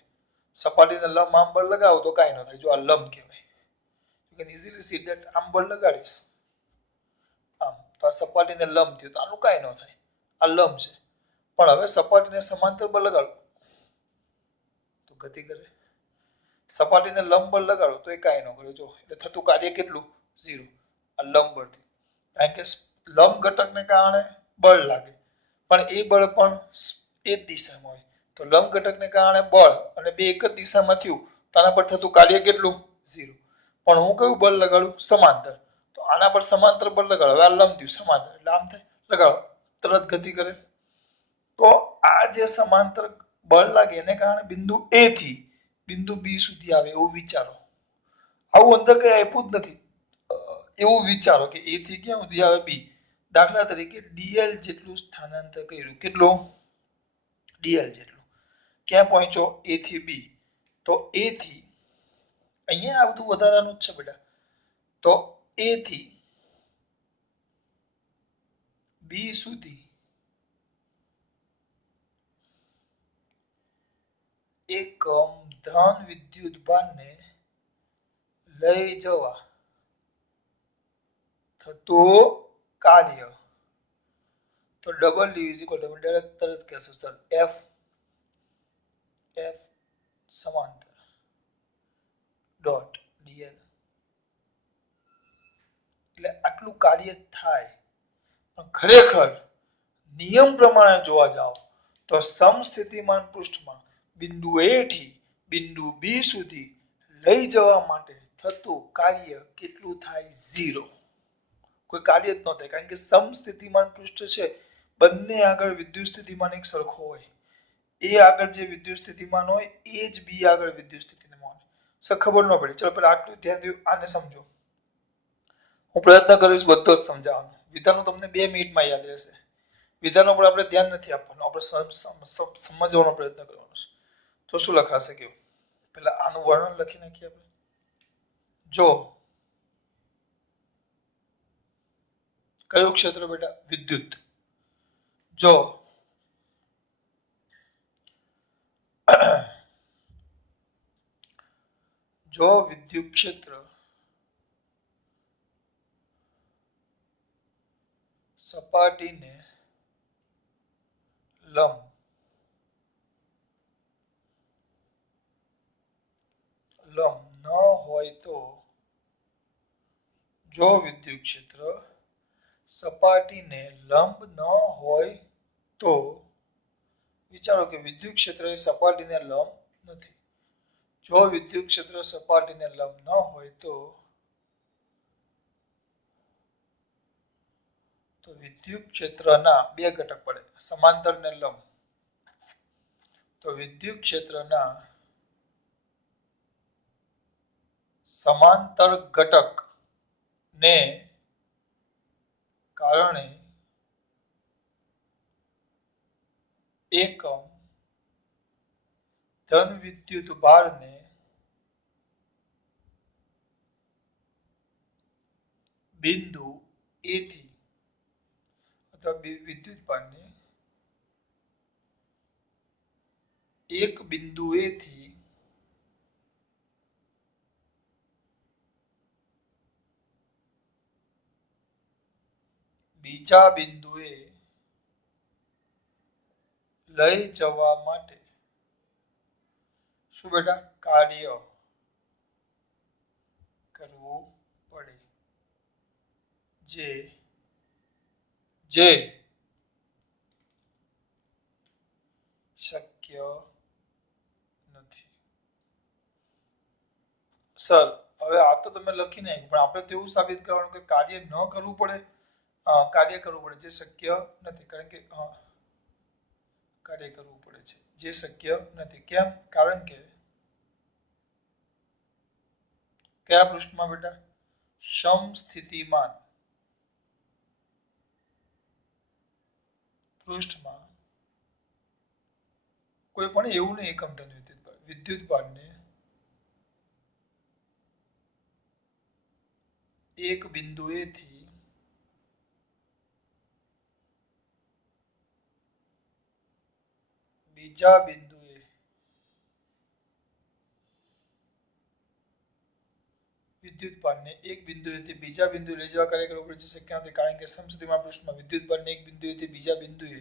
સપાટીને લંબ આમ બળ લગાવો તો કાંઈ ન થાય. જો આ લંબ કહેવાય. You can easily C that. આમ બળ લગાડીશ આમ, તો આ સપાટીને લંબ થયું, તો આનું કાંઈ ન થાય, આ લંબ છે. પણ હવે સપાટીને સમાંતર બળ લગાડો તો ગતિ કરે. સપાટીને લંબ બળ લગાડો તો એ કાંઈ ન કરે. જો એટલે થતું કાર્ય કેટલું? 0. આ લંબ બળથી, કારણ કે લંબ ઘટકને કારણે બળ લાગે, પણ એ બળ પણ એ જ દિશામાં હોય. તો લંબ ઘટકને કારણે બળ અને બે એક જ દિશામાં થયું, તો આના પર થતું કાર્ય કેટલું? 0. પણ હું કયું બળ લગાડું? સમાંતર. તો આના પર સમાંતર બળ લગાડો. હવે આ લંબ થયું, સમાંતર એટલે આમ થાય, લગાડો, તરત ગતિ કરે. તો આ જે સમાંતર બળ લાગે એને કારણે બિંદુ એ થી બિંદુ બી સુધી આવે એવું વિચારો. આવું અંદર કઈ આપ્યું જ નથી, એવું વિચારો કે એ થી ક્યાં સુધી આવે? બી. દાખલા તરીકે ડીએલ જેટલું સ્થાનાંતર કર્યું. કેટલું? ડીએલ જેટલું. ક્યાં પહોંચ્યો? એ થી બી. તો એ થી અહીંયા આ બધું વધારાનું જ છે બેટા. તો એ થી બી સુધી એકમ ધન વિદ્યુતભારને લઈ જવા થતું કાર્ય. તો ડબલ્યુ ઇઝ ઇક્વલ, તમે ડાયરેક્ટ તરત કહેશો સર એફ સમાંતર ડોટ ડીએલ. એટલે આટલું કાર્ય થાય. પણ ખરેખર નિયમ પ્રમાણે જોવા જાઓ તો સમસ્થિતિમાન પૃષ્ઠમાં બિંદુ એ થી બિંદુ બી સુધી લઈ જવા માટે થતું કાર્ય કેટલું થાય? 0. કોઈ કાર્ય જ ન થાય, કારણ કે સમસ્થિતિમાન પૃષ્ઠ છે બંને આગળ વિદ્યુત સ્થિતિમાન એક સરખો હોય. એ આગળ જે વિદ્યુત સ્થિતિમાન હોય એ જ બી આગળ વિદ્યુત સ્થિતિમાન હોય. સર ખબર ન પડી. ચલો પેલા આટલું ધ્યાન દો, આને સમજો. હું પ્રયત્ન કરીશ બધો જ સમજાવવાનો. વિધાનો તમને 2 મિનિટમાં યાદ રહેશે. વિધાનો પર આપણે ધ્યાન નથી આપવાનું, આપણે સમજવાનો પ્રયત્ન કરવાનો છે. તો શું લખાશે કેવું? પેલા આનું વર્ણન લખી નાખીએ આપણે. જો કયું ક્ષેત્ર બેટા? વિદ્યુત. જો જો વિદ્યુત ક્ષેત્ર સપાટીને લંબ ન હોય તો, જો વિદ્યુત ક્ષેત્ર સપાટીને લંબ ન હોય તો, વિચારો કે વિદ્યુત ક્ષેત્ર એ સપાટીને લંબ નથી. જો વિદ્યુત ક્ષેત્ર સપાટીને લંબ ન હોય તો વિદ્યુત ક્ષેત્રના 2 ઘટક પડે, સમાંતર ને લંબ. તો વિદ્યુત ક્ષેત્રના સમાંતર ઘટક ને કારણે એકમ ધન વિદ્યુત ભારને બિંદુ એ થી અથવા વિદ્યુત ભારને એક બિંદુ એ થી બીજા બિંદુએ લઈ જવા માટે શું બેટા? કાર્ય કરવું પડે, જે શક્ય નથી. સર હવે આ તો તમે લખી નાખ્યું, પણ આપણે તો એવું સાબિત કરવાનું કે કાર્ય ન કરવું પડે, કાર્ય કરવું પડે જે શક્ય નથી. કારણ કે કાર્ય કરવું પડે છે જે શક્ય નથી. કેમ? કારણ કે કયા પૃષ્ઠમાં બેટા? સમસ્થિતિમાન પૃષ્ઠમાં કોઈ પણ એવું નહીં એકમ ધન વિદ્યુત ભારને એક બિંદુ એ થી બીજા બિંદુએ વિદ્યુત ભારને એક બિંદુએથી બીજા બિંદુએ લઈ જવા કાર્ય કરવું પડે છે શક્ય નથી. કારણ કે સમસ્થિતિમાન પૃષ્ઠમાં વિદ્યુત ભારને એક બિંદુએથી બીજા બિંદુએ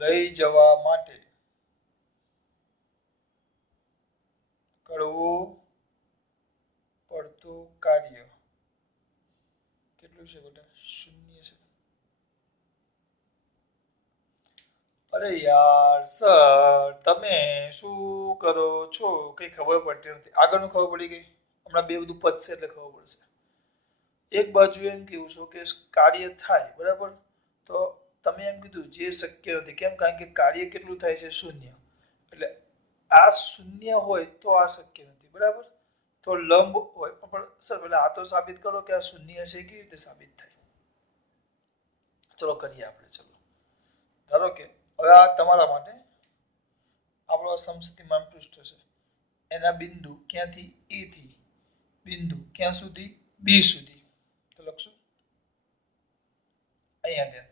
લઈ જવા માટે કરવું પડતું કાર્ય કેટલું છે બેટા? 0 છે. અરે યાર સર તમે શું કરો છો કઈ ખબર પડતી નથી. આગળનું ખબર પડી ગઈ? હમણાં બે બધું પતશે એટલે ખબર પડશે. એક બાજુ એમ કેવું છું કે કાર્ય થાય બરાબર, તો તમે એમ કીધું જે શક્ય નથી. કેમ? કારણ કે કાર્ય કેટલું થાય છે? 0. એટલે આ 0 હોય તો આ શક્ય નથી બરાબર. તો લંબ હોય પણ સર પેલા આ તો સાબિત કરો કે આ 0 છે. કેવી રીતે સાબિત થાય? ચલો કરીએ આપણે. ચલો ધારો કે હવે આ તમારા માટે આપણો સમસ્થિતિમાન પૃષ્ઠ છે. એના બિંદુ ક્યાંથી? એ થી બિંદુ ક્યાં સુધી? બી સુધી. તો લખશું અહીંયા ધ્યાન.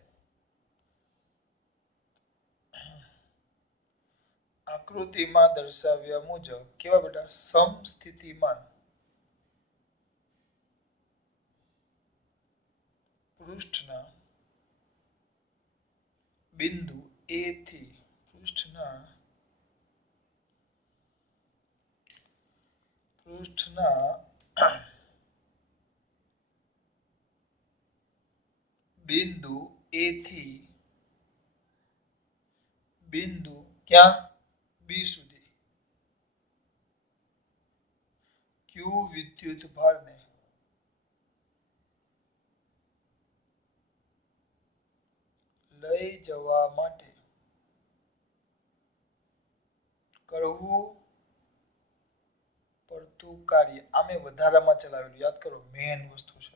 આકૃતિમાં દર્શાવ્યા મુજબ કેવા બેટા? સમસ્થિતિમાન પૃષ્ઠના બિંદુ એ થી પૃષ્ઠના બિંદુ એ થી બિંદુ ક્યાં? બી સુધી ક્યુ વિદ્યુત ભારને લઈ જવા માટે કરવું પડતું કાર્ય. આમે વધારામાં ચલાવેલું, યાદ કરો મેન વસ્તુ છે.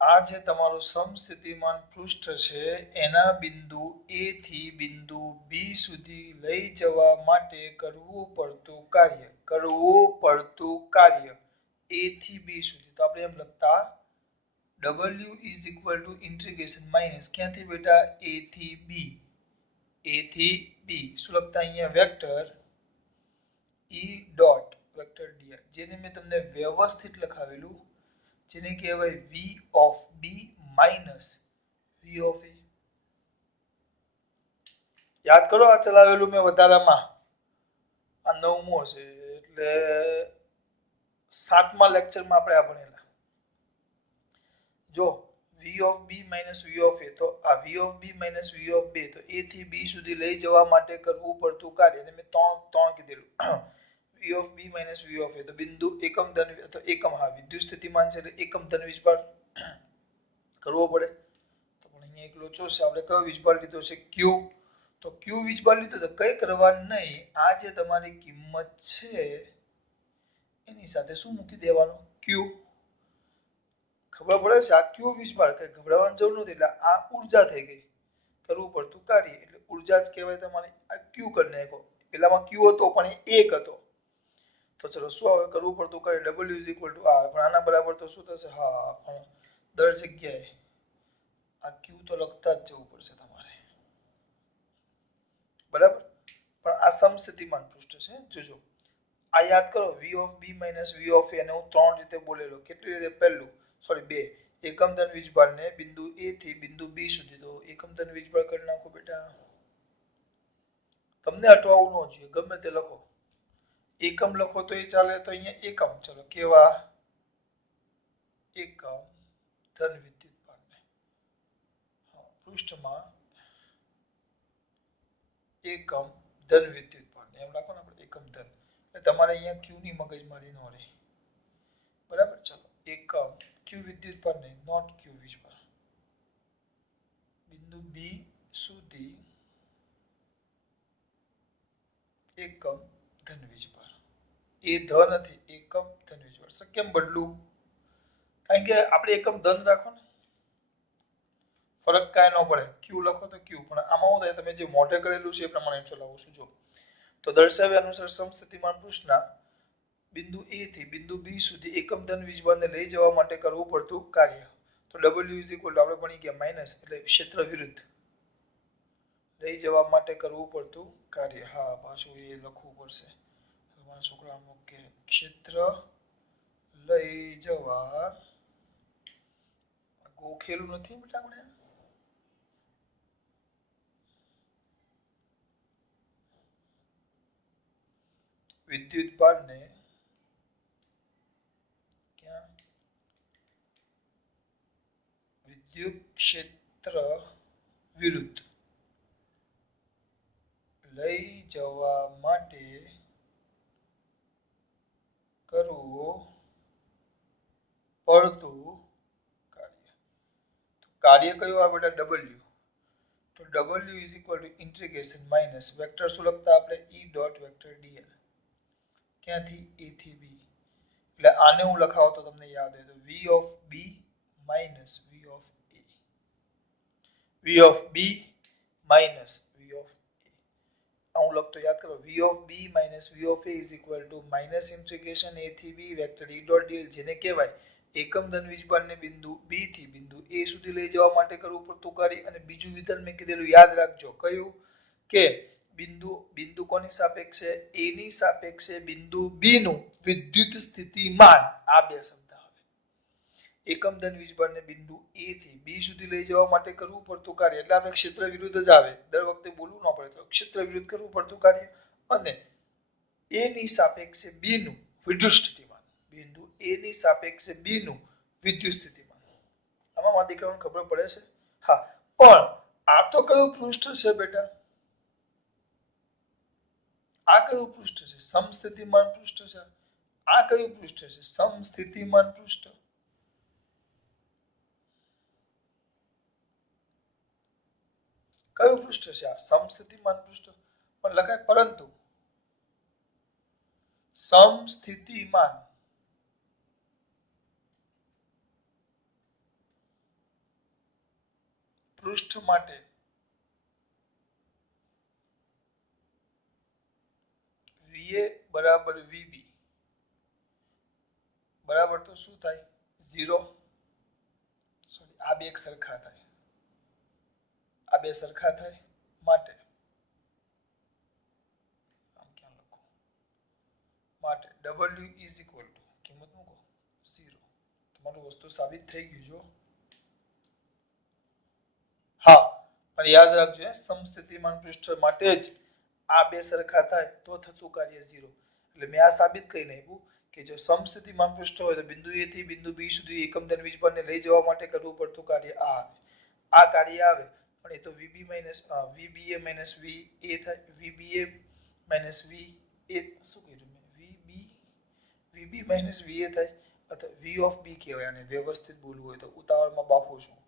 આ જે તમારું સમસ્થિતિમાન પૃષ્ઠ છે એના બિંદુ એ થી બિંદુ બી સુધી લઈ જવા માટે કરવું પડતું કાર્ય એ થી બી સુધી. તો આપણે એમ લખતા W is equal to integration minus ક્યાંથી બેટા a થી b શું લખતા અહીંયા vector e dot vector dr જેને મેં તમને વ્યવસ્થિત લખાવેલું જેને કહેવાય v of b minus v of a. યાદ કરો આ ચલાવેલું મેં વધારામાં આ 9મો છે એટલે 7મા લેક્ચરમાં આપણે આ ભણેલા. જો v of b minus v of a તો આ v of b minus v of b તો a થી b સુધી લઈ જવા માટે કરવું પડતું કાર્ય અને મેં ત્રણ કીધેલું v of b minus v of a તો બિંદુ એકમ ધન તો એકમ હા વિદ્યુત સ્થિતિમાન છે એટલે એકમ ધન વીજભાર કરવો પડે. તો પણ અહીંયા એક લોચો છે, આપણે કયો વીજભાર લીધો છે q. તો q વીજભાર લીધો તો કઈ કરવાનું નહીં, આ જે તમારી કિંમત છે એની સાથે શું મૂકી દેવાનું q. ખબર પડે છે આ q વીજભાર કઈ ગભરાવાની જરૂર નથી. એટલે આ ઊર્જા થઈ ગઈ કરવું પડતું કાર્ય એટલે ઊર્જા જ કહેવાય તમારી. આ q કરી નાખો, પેલામાં q હતો પણ એ 1 હતો. તો ચલો શું આવે કરવું પડતું કાર્ય w is equal to આ પણ આના બરાબર તો શું થશે હા પણ દર જગ્યાએ આ q તો લખતા જ જવું પડશે તમારે બરાબર. પણ આ સમસ્થિતિમાન પૃષ્ઠ છે જોજો. આ યાદ કરો v of b minus v of a ને હું 3 રીતે બોલેલો. કેટલી રીતે? પહેલું સોરી 2 એકમ ધન વીજભારને બિંદુ a થી બિંદુ b સુધી. તો એકમ ધન વીજભાર કરી નાખો બેટા. તમને અટવાવું ન જોઈએ, ગમે તે લખો. એકમ લખો તો એ ચાલે. તો અહીંયા એકમ ચલો કેવા એકમ ધન વિદ્યુત ભારને પૃષ્ઠમાં એકમ ધન વિદ્યુત ભારને એમ લખો ને આપણે એકમ ધન. એટલે તમારે અહીંયા q ની મગજમારી ન રહે બરાબર. ચલો એકમ q વિદ્યુત ભારને નોટ q વીજભાર બિંદુ b સુધી એકમ ધન વીજભાર. એ ધ નથી એકમ ધન વીજભાર. કેમ બદલું? કારણ કે આપણે એકમ ધન રાખો ને ફરક કાંઈ ન પડે. q લખો તો q પણ આમાં શું થાય તમે જે મોઢે કરેલું છે એ પ્રમાણે ચલાવો છું. જો તો દર્શાવ્યા અનુસાર સમસ્થિતિમાન પૃષ્ઠના બિંદુ a થી બિંદુ b સુધી એકમ ધન વીજભારને લઈ જવા માટે કરવું પડતું કાર્ય. તો w is equal to આપણે ભણી ગયા માઈનસ એટલે ક્ષેત્ર વિરુદ્ધ લઈ જવા માટે કરવું પડતું કાર્ય. હા પાછું એ લખવું પડશે તમારા છોકરાનું કે ક્ષેત્ર લઈ જવા ગોખેલું નથી બેટા આપણે. વિદ્યુત ભારને ક્યાં વિદ્યુત ક્ષેત્ર વિરુદ્ધ લઈ જવા માટે કરવું પડતું કાર્ય. તો કાર્ય કયું આવે બેટા w. તો w is equal to integration minus vector શું લખતા આપણે e ડોટ વેક્ટર dl ક્યાંથી a થી b. એટલે આને હું લખાવો તો તમને યાદ હોય તો v of b minus v of a v of b minus v of a હું લખતો યાદ કરો v of b minus v of a is equal to minus integration a થી b vector e dot dl જેને કહેવાય એકમ ધન વીજભારને બિંદુ b થી બિંદુ a સુધી લઈ જવા માટે કરવું પડતું કાર્ય. અને બીજું વિધાન મેં કીધેલું યાદ રાખજો કયું કે બિંદુ કોની સાપેક્ષે a ની સાપેક્ષે બિંદુ b નું વિદ્યુત સ્થિતિમાન. આ બે શબ્દ આવે. એકમ ધન વીજભારને બિંદુ a થી b સુધી લઈ જવા માટે કરવું પડતું કાર્ય એટલે આપણે ક્ષેત્ર વિરુદ્ધ જ આવે. દર વખતે બોલવું ન પડે તો ક્ષેત્ર વિરુદ્ધ કરવું પડતું કાર્ય. અને a ની સાપેક્ષે b નું વિદ્યુત સ્થિતિમાન. બિંદુ a ની સાપેક્ષે b નું વિદ્યુત સ્થિતિમાન. આમાં મારા દીકરાઓને ખબર પડે છે? હા પણ આ તો કયું પૃષ્ઠ છે બેટા? આ કયું પૃષ્ઠ છે? સમસ્થિતિમાન પૃષ્ઠ છે. આ કયું પૃષ્ઠ છે? સમસ્થિતિમાન પૃષ્ઠ. કયું પૃષ્ઠ છે આ? સમસ્થિતિમાન પૃષ્ઠ પણ લખાય, પરંતુ સમસ્થિતિમાન પૃષ્ઠ માટે VA બરાબર VB બરાબર તો શું થાય? 0. સોરી, આ બે એક સરખા થાય, આ બે સરખા થાય માટે આમ ક્યાં લખો? માટે W ઇઝ ઇક્વલ ટુ કિંમત મૂકો 0. તમારું વસ્તુ સાબિત થઈ ગયું જો. હા, પણ યાદ રાખજો સમસ્થિતિમાન પૃષ્ઠ માટે જ આ બે સરખા થાય તો થતું કાર્ય 0. એટલે મેં આ સાબિત કરીને આપ્યું કે જો સમસ્થિતિમાન પૃષ્ઠ હોય તો બિંદુ A થી બિંદુ B સુધી એકમ ધન વીજભારને લઈ જવા માટે કરવું પડતું કાર્ય આ આવે. આ કાર્ય આવે પણ એ તો VBA VA થાય. VBA VA શું કીધું મેં? VB VA થાય અથવા V of B કહેવાય. અને વ્યવસ્થિત બોલવું હોય તો ઉતાવળમાં બાફું છું.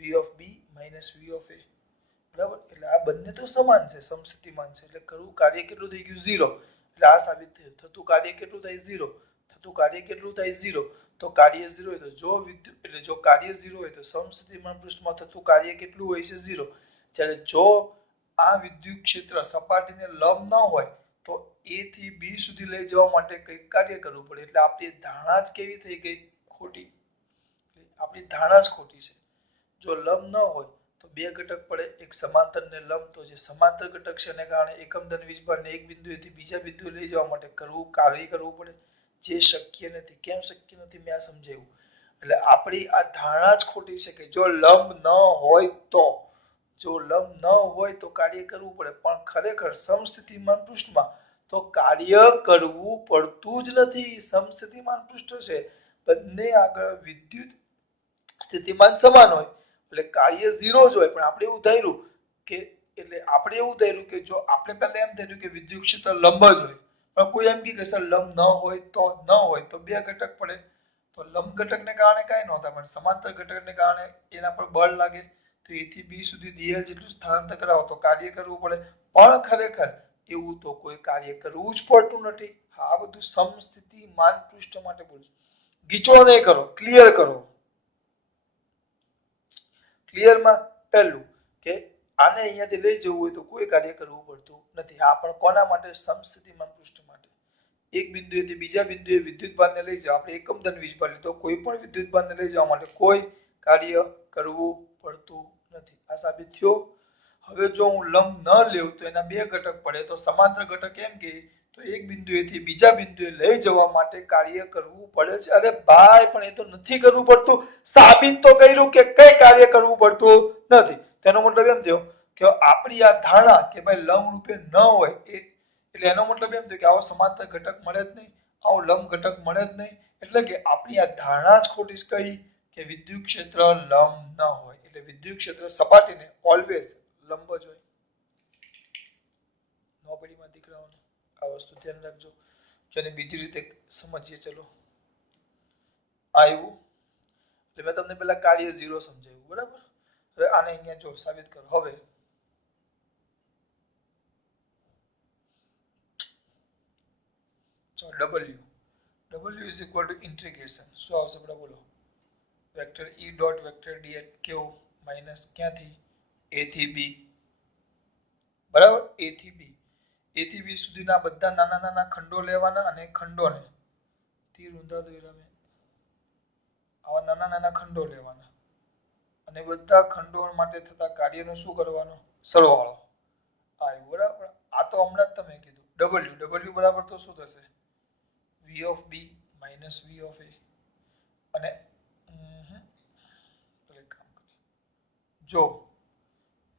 V of B V of A બરાબર. એટલે આ બંને તો સમાન છે, સમસ્થિતિમાન છે. એટલે કરવું કાર્ય કેટલું થઈ ગયું? 0. એટલે આ સાબિત થયું. થતું કાર્ય કેટલું થાય? 0. થતું કાર્ય કેટલું થાય? 0. તો કાર્ય 0 હોય તો જો વિદ્યુત એટલે જો કાર્ય 0 હોય તો સમસ્થિતિમાન પૃષ્ઠમાં થતું કાર્ય કેટલું હોય છે? 0. જ્યારે જો આ વિદ્યુત ક્ષેત્ર સપાટીને લંબ ન હોય તો A થી B સુધી લઈ જવા માટે કંઈક કાર્ય કરવું પડે. એટલે આપણી ધારણા જ કેવી થઈ ગઈ? ખોટી. આપણી ધારણા જ ખોટી છે. જો લંબ ન હોય તો બે ઘટક પડે, એક સમાંતર ને લંબ. તો જે સમાંતર ઘટક છે એને કારણે એકમ ધન વીજભારને એક બિંદુએથી બીજા બિંદુએ લઈ જવા માટે કાર્ય કરવું પડે, જે શક્ય નથી. કેમ શક્ય નથી મેં આ સમજાવ્યું. એટલે આપણી આ ધારણા જ ખોટી છે કે જો લંબ ન હોય તો કાર્ય કરવું પડે. પણ ખરેખર સમસ્થિતિમાન પૃષ્ઠમાં તો કાર્ય કરવું પડતું જ નથી. સમસ્થિતિમાન પૃષ્ઠ છે, બંને આગળ વિદ્યુત સ્થિતિમાન સમાન હોય એટલે કાર્ય 0 જ હોય. પણ આપણે એવું ધાર્યું કે જો આપણે પહેલા એમ ધાર્યું કે વિદ્યુત ક્ષેત્ર લંબ જ હોય, પણ કોઈ એમ કે સર લંબ ન હોય તો બે ઘટક પડે. તો લંબ ઘટકને કારણે કાંઈ ન થાય, પણ સમાંતર ઘટકને કારણે એના પર બળ લાગે. તો A થી B સુધી dl જેટલું સ્થળાંતર કરાવો તો કાર્ય કરવું પડે. પણ ખરેખર એવું તો કોઈ કાર્ય કરવું જ પડતું નથી. આ બધું સમસ્થિતિમાન પૃષ્ઠ માટે બોલું. ગીચો નહીં કરો, ક્લિયર કરો. ક્લિયરમાં પહેલું કે આને અહીંયાથી લઈ જવું હોય તો કોઈ કાર્ય કરવું પડતું નથી. આ પણ કોના માટે? સમસ્થિતિમાન પૃષ્ઠ માટે. એક બિંદુએથી બીજા બિંદુએ વિદ્યુતભારને લઈ જવા, આપણે એકમ ધન વીજભાર લીધો, કોઈ પણ વિદ્યુતભારને લઈ જવા માટે કોઈ કાર્ય કરવું પડતું નથી. આ સાબિત થયો. હવે જો હું લંબ ન લેવું તો એના બે ઘટક પડે. તો સમાંતર ઘટક એમ કે તો એક બિંદુએથી બીજા બિંદુએ લઈ જવા માટે કાર્ય કરવું પડે છે. અરે ભાઈ, પણ એ તો નથી કરવું પડતું. સાબિત તો કર્યું કે કઈ કાર્ય કરવું પડતું નથી. તેનો મતલબ એમ થયો કે આપણી આ ધારણા કે ભાઈ લંબ રૂપે ન હોય એટલે એનો મતલબ એમ થયો કે આવો સમાંતર ઘટક મળે જ નહીં, આવો લંબ ઘટક મળે જ નહીં. એટલે કે આપણી આ ધારણા જ ખોટી કઈ કે વિદ્યુત ક્ષેત્ર લંબ ન હોય. એટલે વિદ્યુત ક્ષેત્ર સપાટીને ઓલવેઝ લંબ જ હોય. નોબડીમાં દીકરાઓને આ વસ્તુ ધ્યાન રાખજો. જેને બીજી રીતે સમજીએ. ચલો આવ્યું. એટલે મેં તમને પેલા કાર્ય 0 સમજાવ્યું, બરાબર. હવે આને અહીંયા જો સાબિત કરો. હવે W is equal to integration શું આવશે? બરાબર બોલો. Vector E dot vector dl કેવું? માઈનસ ક્યાંથી? A થી B બરાબર. A થી B સુધીના બધા નાના નાના ખંડો લેવાના અને ખંડોને તીર ઊંધા દોર્યા મેં આવા નાના નાના ખંડો લેવાના અને બધા ખંડો માટે થતા કાર્યનો શું કરવાનો? સરવાળો. આવ્યું બરાબર. આ તો હમણાં જ તમે કીધું. W બરાબર તો શું થશે? V of B minus V of A. અને જો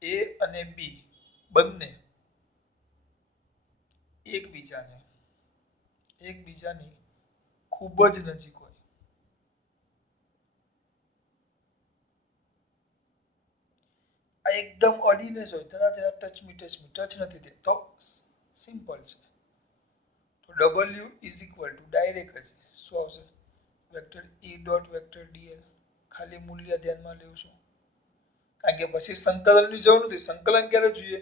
A અને B બંને એકબીજાની ખૂબ જ નજીક હોય, આ એકદમ અડીને જ હોય, જરા જરા ટચ મી ટચ નથી થતો, તો સિમ્પલ છે. તો W is equal to direct જ શું આવશે vector E dot vector dl ખાલી મૂલ્ય ધ્યાનમાં લેવું છું કારણ કે પછી સંકલનની જરૂર નથી સંકલન ક્યારે જોઈએ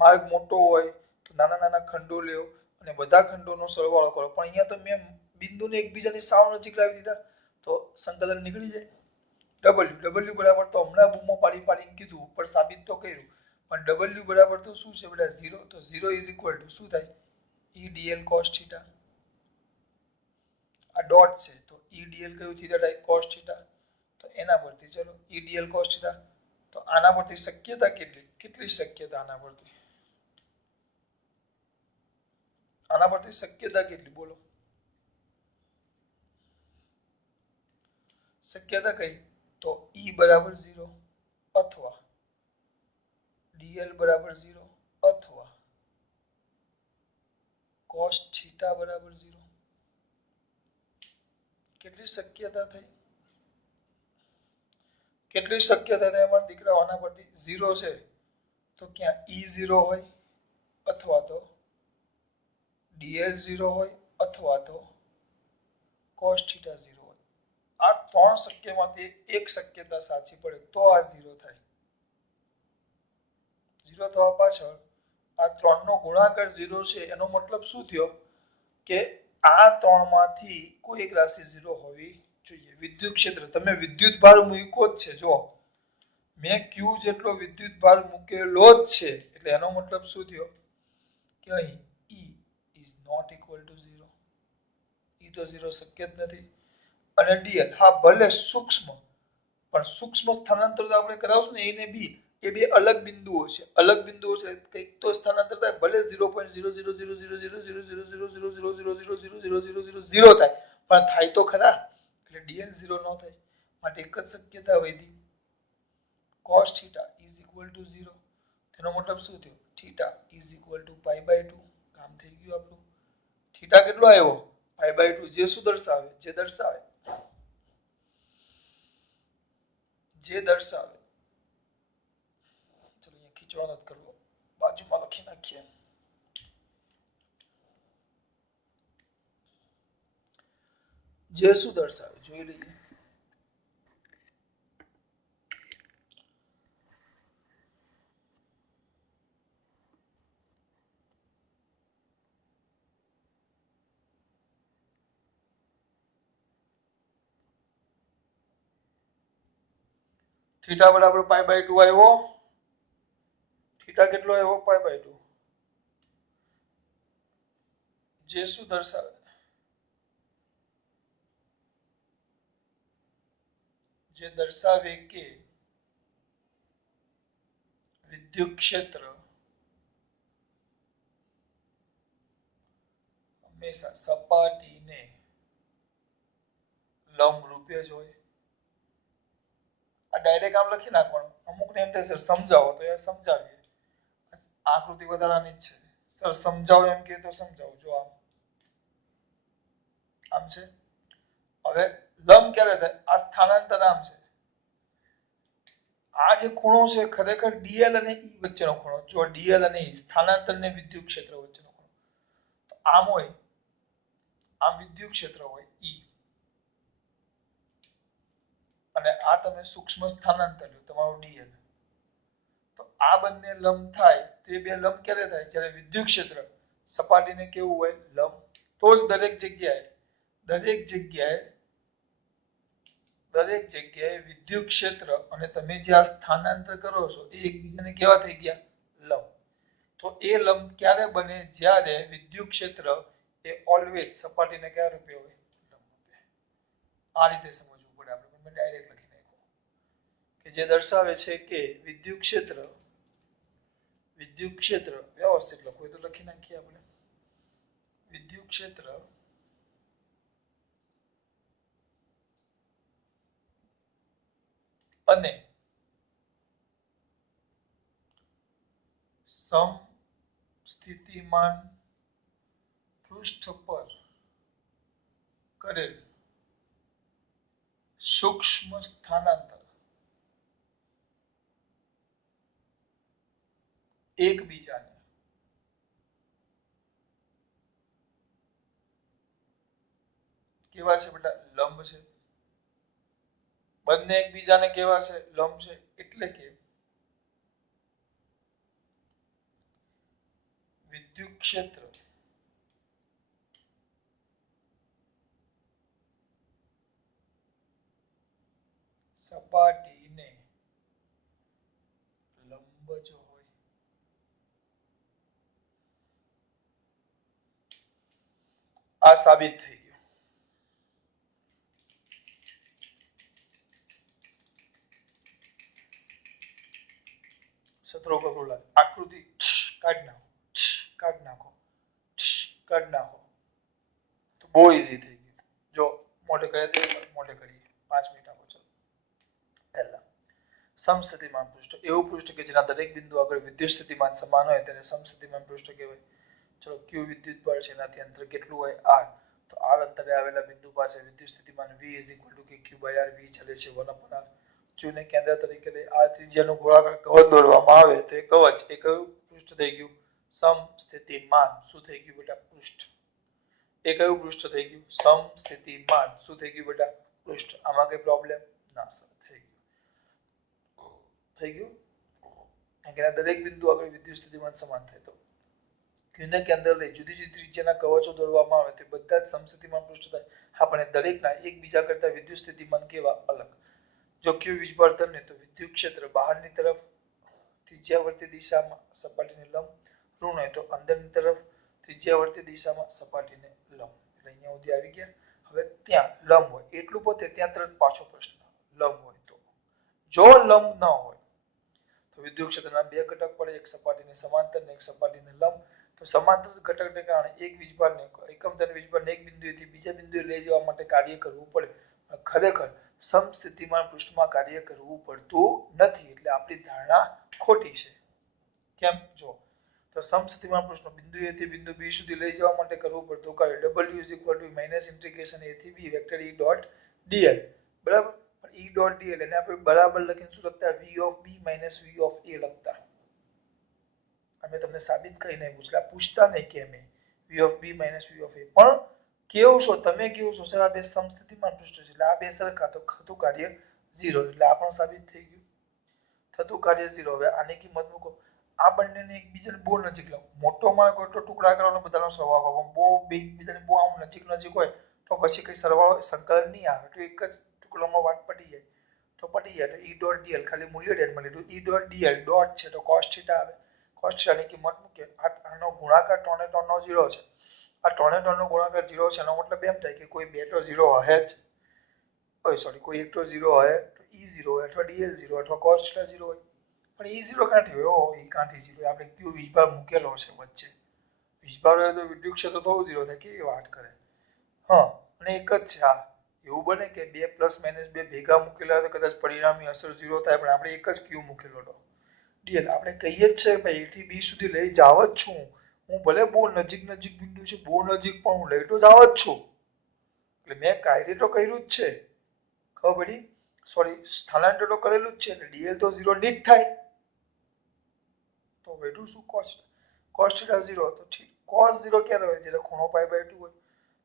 માર્ગ મોટો હોય તો નાના નાના ખંડો લેવો અને બધા ખંડોનો સરવાળો કરો પણ અહીંયા તો મેં બિંદુને એકબીજાની સાવ નજીક લાવી દીધા તો સંકલન નીકળી જાય W બરાબર તો હમણાં બૂમો પાડીને કીધું ઉપર સાબિત તો કર્યું પણ W બરાબર તો શું છે બેટા 0 તો 0 ઇઝ ઇક્વલ ટુ શું થાય E dl cos થીટા આ ડોટ છે તો E dl કયું થીટા થાય cos થીટા તો એના પરથી ચલો E dl cos થીટા તો આના પરથી શક્યતા કેટલી શક્યતા આના પરથી શક્યતા કેટલી બોલો શક્યતા કઈ તો E બરાબર 0 અથવા dl બરાબર 0 અથવા cos થીટા બરાબર 0 કેટલી શક્યતા થઈ કેટલી શક્યતા થાય એમાં દીકરા આના પરથી 0 છે તો ક્યાં E0 હોય અથવા તો dl0 હોય અથવા તો cos થીટા 0 હોય આ ત્રણ શક્યમાંથી એક શક્યતા સાચી પડે તો આ 0 થાય 0 થવા પાછળ આ ત્રણનો ગુણાકાર 0 છે એનો મતલબ શું થયો કે આ ત્રણમાંથી કોઈ એક રાશિ 0 હોવી જોઈએ વિદ્યુત ક્ષેત્ર તમે વિદ્યુત ભાર મૂક્યો જ છે જો મેં q જેટલો વિદ્યુત ભાર મૂકેલો જ છે એટલે એનો મતલબ શું થયો કે અહીં E is not equal to 0 E તો 0 શક્ય જ નથી અને dl હા ભલે સૂક્ષ્મ પણ સૂક્ષ્મ સ્થાનાંતર તો આપણે કરાવશું ને A ને B એ બે અલગ બિંદુઓ છે કંઈક તો સ્થાનાંતર થાય ભલે 0.0000000000000000000 થાય પણ થાય તો ખરા એટલે dl 0 ન થાય માટે એક જ શક્યતા વધી cos θ is equal to 0 તેનો મતલબ શું થયો θ is equal to π/2 કામ થઈ ગયું આપણું θ કેટલો આવ્યો π/2 જે શું દર્શાવે ચલો અહીંયા ખીચવા નથી કરવો બાજુમાં લખી નાખીએ જે શું દર્શાવે જોઈ લઈએ θ બરાબર π/2 આવ્યો θ કેટલો આવ્યો π/2 જે શું દર્શાવે જે દર્શાવે કે વિદ્યુત ક્ષેત્ર હંમેશા સપાટીને લંબ રૂપે જ હોય આ ડાયરેક્ટ આમ લખી નાખવાનું અમુક ને એમ થાય સર સમજાવો તો એ સમજાવીએ આકૃતિ વધારાની જ છે સર સમજાવો એમ કે તો સમજાવો જો આમ છે હવે લંબ ક્યારે થાય આ સ્થાનાંતર આમ છે આ જે ખૂણો છે ખરેખર dl અને E વચ્ચેનો ખૂણો જો dl અને E સ્થાનાંતર ને વિદ્યુત ક્ષેત્ર વચ્ચેનો ખૂણો તો આમ હોય આમ વિદ્યુત ક્ષેત્ર હોય E અને આ તમે સૂક્ષ્મ સ્થાનાંતર લો તમારું dl તો આ બંને લંબ થાય તો એ બે લંબ ક્યારે થાય જ્યારે વિદ્યુત ક્ષેત્ર સપાટીને કેવું હોય લંબ તો જ દરેક જગ્યાએ વિદ્યુત ક્ષેત્ર અને તમે જે આ સ્થાનાંતર કરો છો એ એકબીજાને કેવા થઈ ગયા લંબ તો એ લંબ ક્યારે બને જ્યારે વિદ્યુત ક્ષેત્ર એ ઓલવેઝ સપાટીને કયા રૂપે હોય લંબ રૂપે આ રીતે સમજવું પડે આપણે મેં ડાયરેક્ટ લખી નાખ્યું કે જે દર્શાવે છે કે વિદ્યુત ક્ષેત્ર વ્યવસ્થિત લખો તો લખી નાખીએ આપણે વિદ્યુત ક્ષેત્ર અને સમસ્થિતિમાન પૃષ્ઠ પર કરેલ સૂક્ષ્મ સ્થાનાંતર એકબીજાને કેવા છે બેટા? લંબ છે. બંને એકબીજાને કેવા છે? લંબ છે. એટલે કે વિદ્યુત ક્ષેત્ર સપાટીને લંબ જો હોય આ સાબિત થઈ ગયું. સત્રો કકરું લાગે. આકૃતિ કાઢી નાખો, કાઢી નાખો, કાઢી નાખો. તો બહુ ઈઝી થઈ ગયું. જો મોટે કરી દે, મોટે કરીએ. 5 મિનિટ આપો. ચલો પહેલા સમસ્થિતિમાન પૃષ્ઠ એવું પૃષ્ઠ કે જેના દરેક બિંદુ આગળ વિદ્યુત સ્થિતિમાન સમાન હોય તેને સમસ્થિતિમાન પૃષ્ઠ કહેવાય. ચલો ક્યુ વિદ્યુત બળ છે, એનાથી અંતર કેટલું હોય? r. તો r અંતરે આવેલા બિંદુ પાસે વિદ્યુત સ્થિતિમાન v = kq/r. v ચાલે છે 1/r. q ને કેન્દ્ર તરીકે લઈ r ત્રિજ્યાનું ગોળાકાર કવચ દોરવામાં આવે તો એ કવચ એ કયું પૃષ્ઠ થઈ ગયું? સમસ્થિતિમાન. શું થઈ ગયું બેટા? પૃષ્ઠ. એ કયું પૃષ્ઠ થઈ ગયું? સમસ્થિતિમાન. શું થઈ ગયું બેટા? પૃષ્ઠ. આમાં કઈ પ્રોબ્લેમ? ના સર. થઈ ગયું. કે દરેક બિંદુ આગળ વિદ્યુત સ્થિતિમાન સમાન થાય તો ક્યુને કેન્દ્ર લઈ જુદી જુદી ત્રિજ્યાના કવચો દોરવામાં આવે તો બધા જ સમસ્થિતિમાન પૃષ્ઠ થાય. હા, પણ દરેકના એકબીજા કરતા વિદ્યુત સ્થિતિમાન કેવા? અલગ. જો ક્યુ વીજભાર ને તો વિદ્યુત ક્ષેત્ર બહારની તરફ ત્રિજ્યાવર્તી દિશામાં સપાટીને લંબ, ઋણ હોય તો અંદરની તરફ ત્રિજ્યાવર્તી દિશામાં સપાટીને લંબ. એટલે અહીંયા સુધી આવી ગયા. હવે ત્યાં લંબ હોય એટલું પોતે ત્યાં તરત પાછો પ્રશ્ન. લંબ હોય તો જો લંબ ન હોય તો વિદ્યુત ક્ષેત્રના બે ઘટક પડે, એક સપાટીને સમાંતર અને એક સપાટીને લંબ. તો સમાંતર ઘટકને કારણે એક વીજભારને એકમ ધન વીજભારને એક બિંદુએથી બીજા બિંદુએ લઈ જવા માટે કાર્ય કરવું પડે. ખરેખર સમસ્થિતિમાન પૃષ્ઠમાં કાર્ય કરવું પડતું નથી. એટલે આપણી ધારણા ખોટી છે. કેમ? જો તો સમસ્થિતિમાન પૃષ્ઠ બિંદુએથી બિંદુ બી સુધી લઈ જવા માટે કરવું પડતું કાર્ય W = -ઇન્ટિગ્રેશન a થી b vector E dot dl. બરાબર? પણ E ડોટ dl એને આપણે બરાબર લખીને શું લખતા? V of b minus V of a લખતા. અમે તમને સાબિત કરીને પૂછલા, પૂછતા નહીં કે અમે V of b minus V of a. પણ કેવું છો તમે? કેવું છો સર? આ બે સમસ્થિતિમાન પૃષ્ઠ છે એટલે આ બે સરખા તો થતું કાર્ય 0. એટલે આ પણ સાબિત થઈ ગયું. થતું કાર્ય 0. હવે આની કિંમત મૂકો. આ બંનેને એકબીજાને બહુ નજીક લાવો. મોટો માર્ગ હોય તો ટુકડા કરવાનો બધાનો સ્વભાવ હોય. બહુ એકબીજાને બહુ આમ નજીક નજીક હોય તો પછી કઈ સરવાળો સંકલન નહીં આવે. તો એક જ ટુકડામાં વાત પટી જાય. તો પટી જાય. તો E ડોટ dl ખાલી મૂલ્ય ધ્યાનમાં લીધું. E ડોટ dl ડોટ છે તો cos θ આવે. cos θ ની કિંમત મૂકે. આનો ગુણાકાર 3 ને 3 નો 0 છે. આ 3 ને 3 નો ગુણાકાર 0 છે. એનો મતલબ એમ થાય કે કોઈ બે તો 0 હશે જ. કોઈ એક તો 0 હોય તો E0 હોય અથવા dl0 અથવા cos θ 0 હોય. પણ E0 ક્યાંથી હોય? એ ક્યાંથી 0? આપણે ક્યુ વીજભાર મૂકેલો છે વચ્ચે. વીજભાર હોય તો વિદ્યુત ક્ષેત્ર થોડું 0 થાય. કેવી વાત કરે? હા, અને એક જ છે. હા, એવું બને કે બે પ્લસ માઇનસ બે ભેગા મૂકેલા હોય તો કદાચ પરિણામી અસર 0 થાય. પણ આપણે એક જ ક્યુ મૂકેલો હતો dl. આપણે કહીએ જ છે ભાઈ A થી B સુધી લઈ જાવ જ છું હું. ભલે બહુ નજીક નજીક બિંદુ છે, બહુ નજીક, પણ હું લઈ તો જાવ જ છું. એટલે મેં કાર્ય તો કર્યું જ છે. ખબર પડી? સોરી, સ્થાનાંતર તો કરેલું જ છે. એટલે dl તો 0 ની જ થાય. તો વેધું શું? cos θ 0. તો ઠીક. cos 0 ક્યારે હોય? જ્યારે ખૂણો π/2 હોય.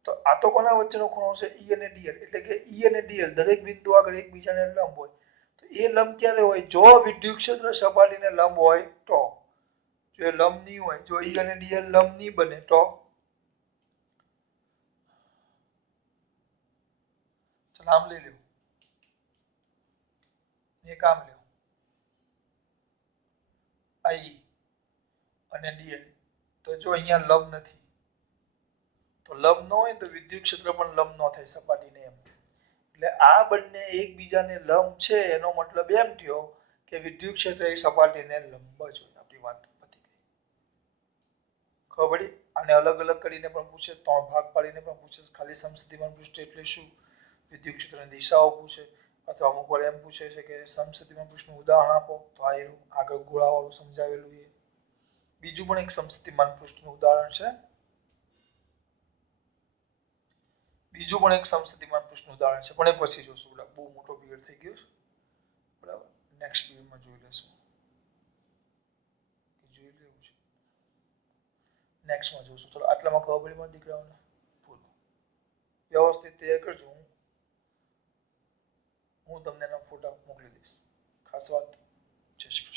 તો આ તો કોના વચ્ચેનો ખૂણો છે? E અને dl. એટલે કે E અને dl દરેક બિંદુ આગળ એકબીજાને લંબ હોય. તો એ લંબ ક્યારે હોય? જો વિદ્યુત ક્ષેત્ર સપાટીને લંબ હોય તો. જો એ લંબ નહીં હોય, જો E અને dl લંબ નહીં બને તો ચાલ આમ લઈ લ્યો. એક આમ લ્યો. I અને dl. તો જો અહીંયા લંબ નથી. તો લંબ ન હોય તો વિદ્યુત ક્ષેત્ર પણ લંબ ન થાય સપાટીને એમ. એટલે આ બંને એકબીજાને લંબ છે એનો મતલબ એમ થયો કે વિદ્યુત ક્ષેત્ર એ સપાટીને લંબ જ હોય. આપણી વાત પતી ગઈ. ખબર પડી? આને અલગ અલગ કરીને પણ પૂછે, 3 ભાગ પાડીને પણ પૂછે. ખાલી સમસ્થિતિમાન પૃષ્ઠ એટલે શું? વિદ્યુત ક્ષેત્રની દિશાઓ પૂછે. અથવા અમુક વાર એમ પૂછે છે કે સમસ્થિતિમાન પૃષ્ઠનું ઉદાહરણ આપો. તો આ આગળ ગોળાવાળું સમજાવેલું છે. બીજું પણ એક સમસ્થિતિમાન પૃષ્ઠનું ઉદાહરણ છે. બીજું પણ એક સમસ્થિતિમાન પૃષ્ઠનું ઉદાહરણ છે. પણ એ પછી જોશું. બહુ મોટો પીરિયડ થઈ ગયો છે. બરાબર? નેક્સ્ટ પીરિયડમાં જોઈ લેશું. જોઈ લેવું છે. નેક્સ્ટમાં જોશું. ચલો આટલામાં ખબર પડી મારા દીકરાઓને? વ્યવસ્થિત તૈયાર કરજો. હું તમને એના ફોટા મોકલી દઈશ. ખાસ વાત. જય શ્રી કૃષ્ણ.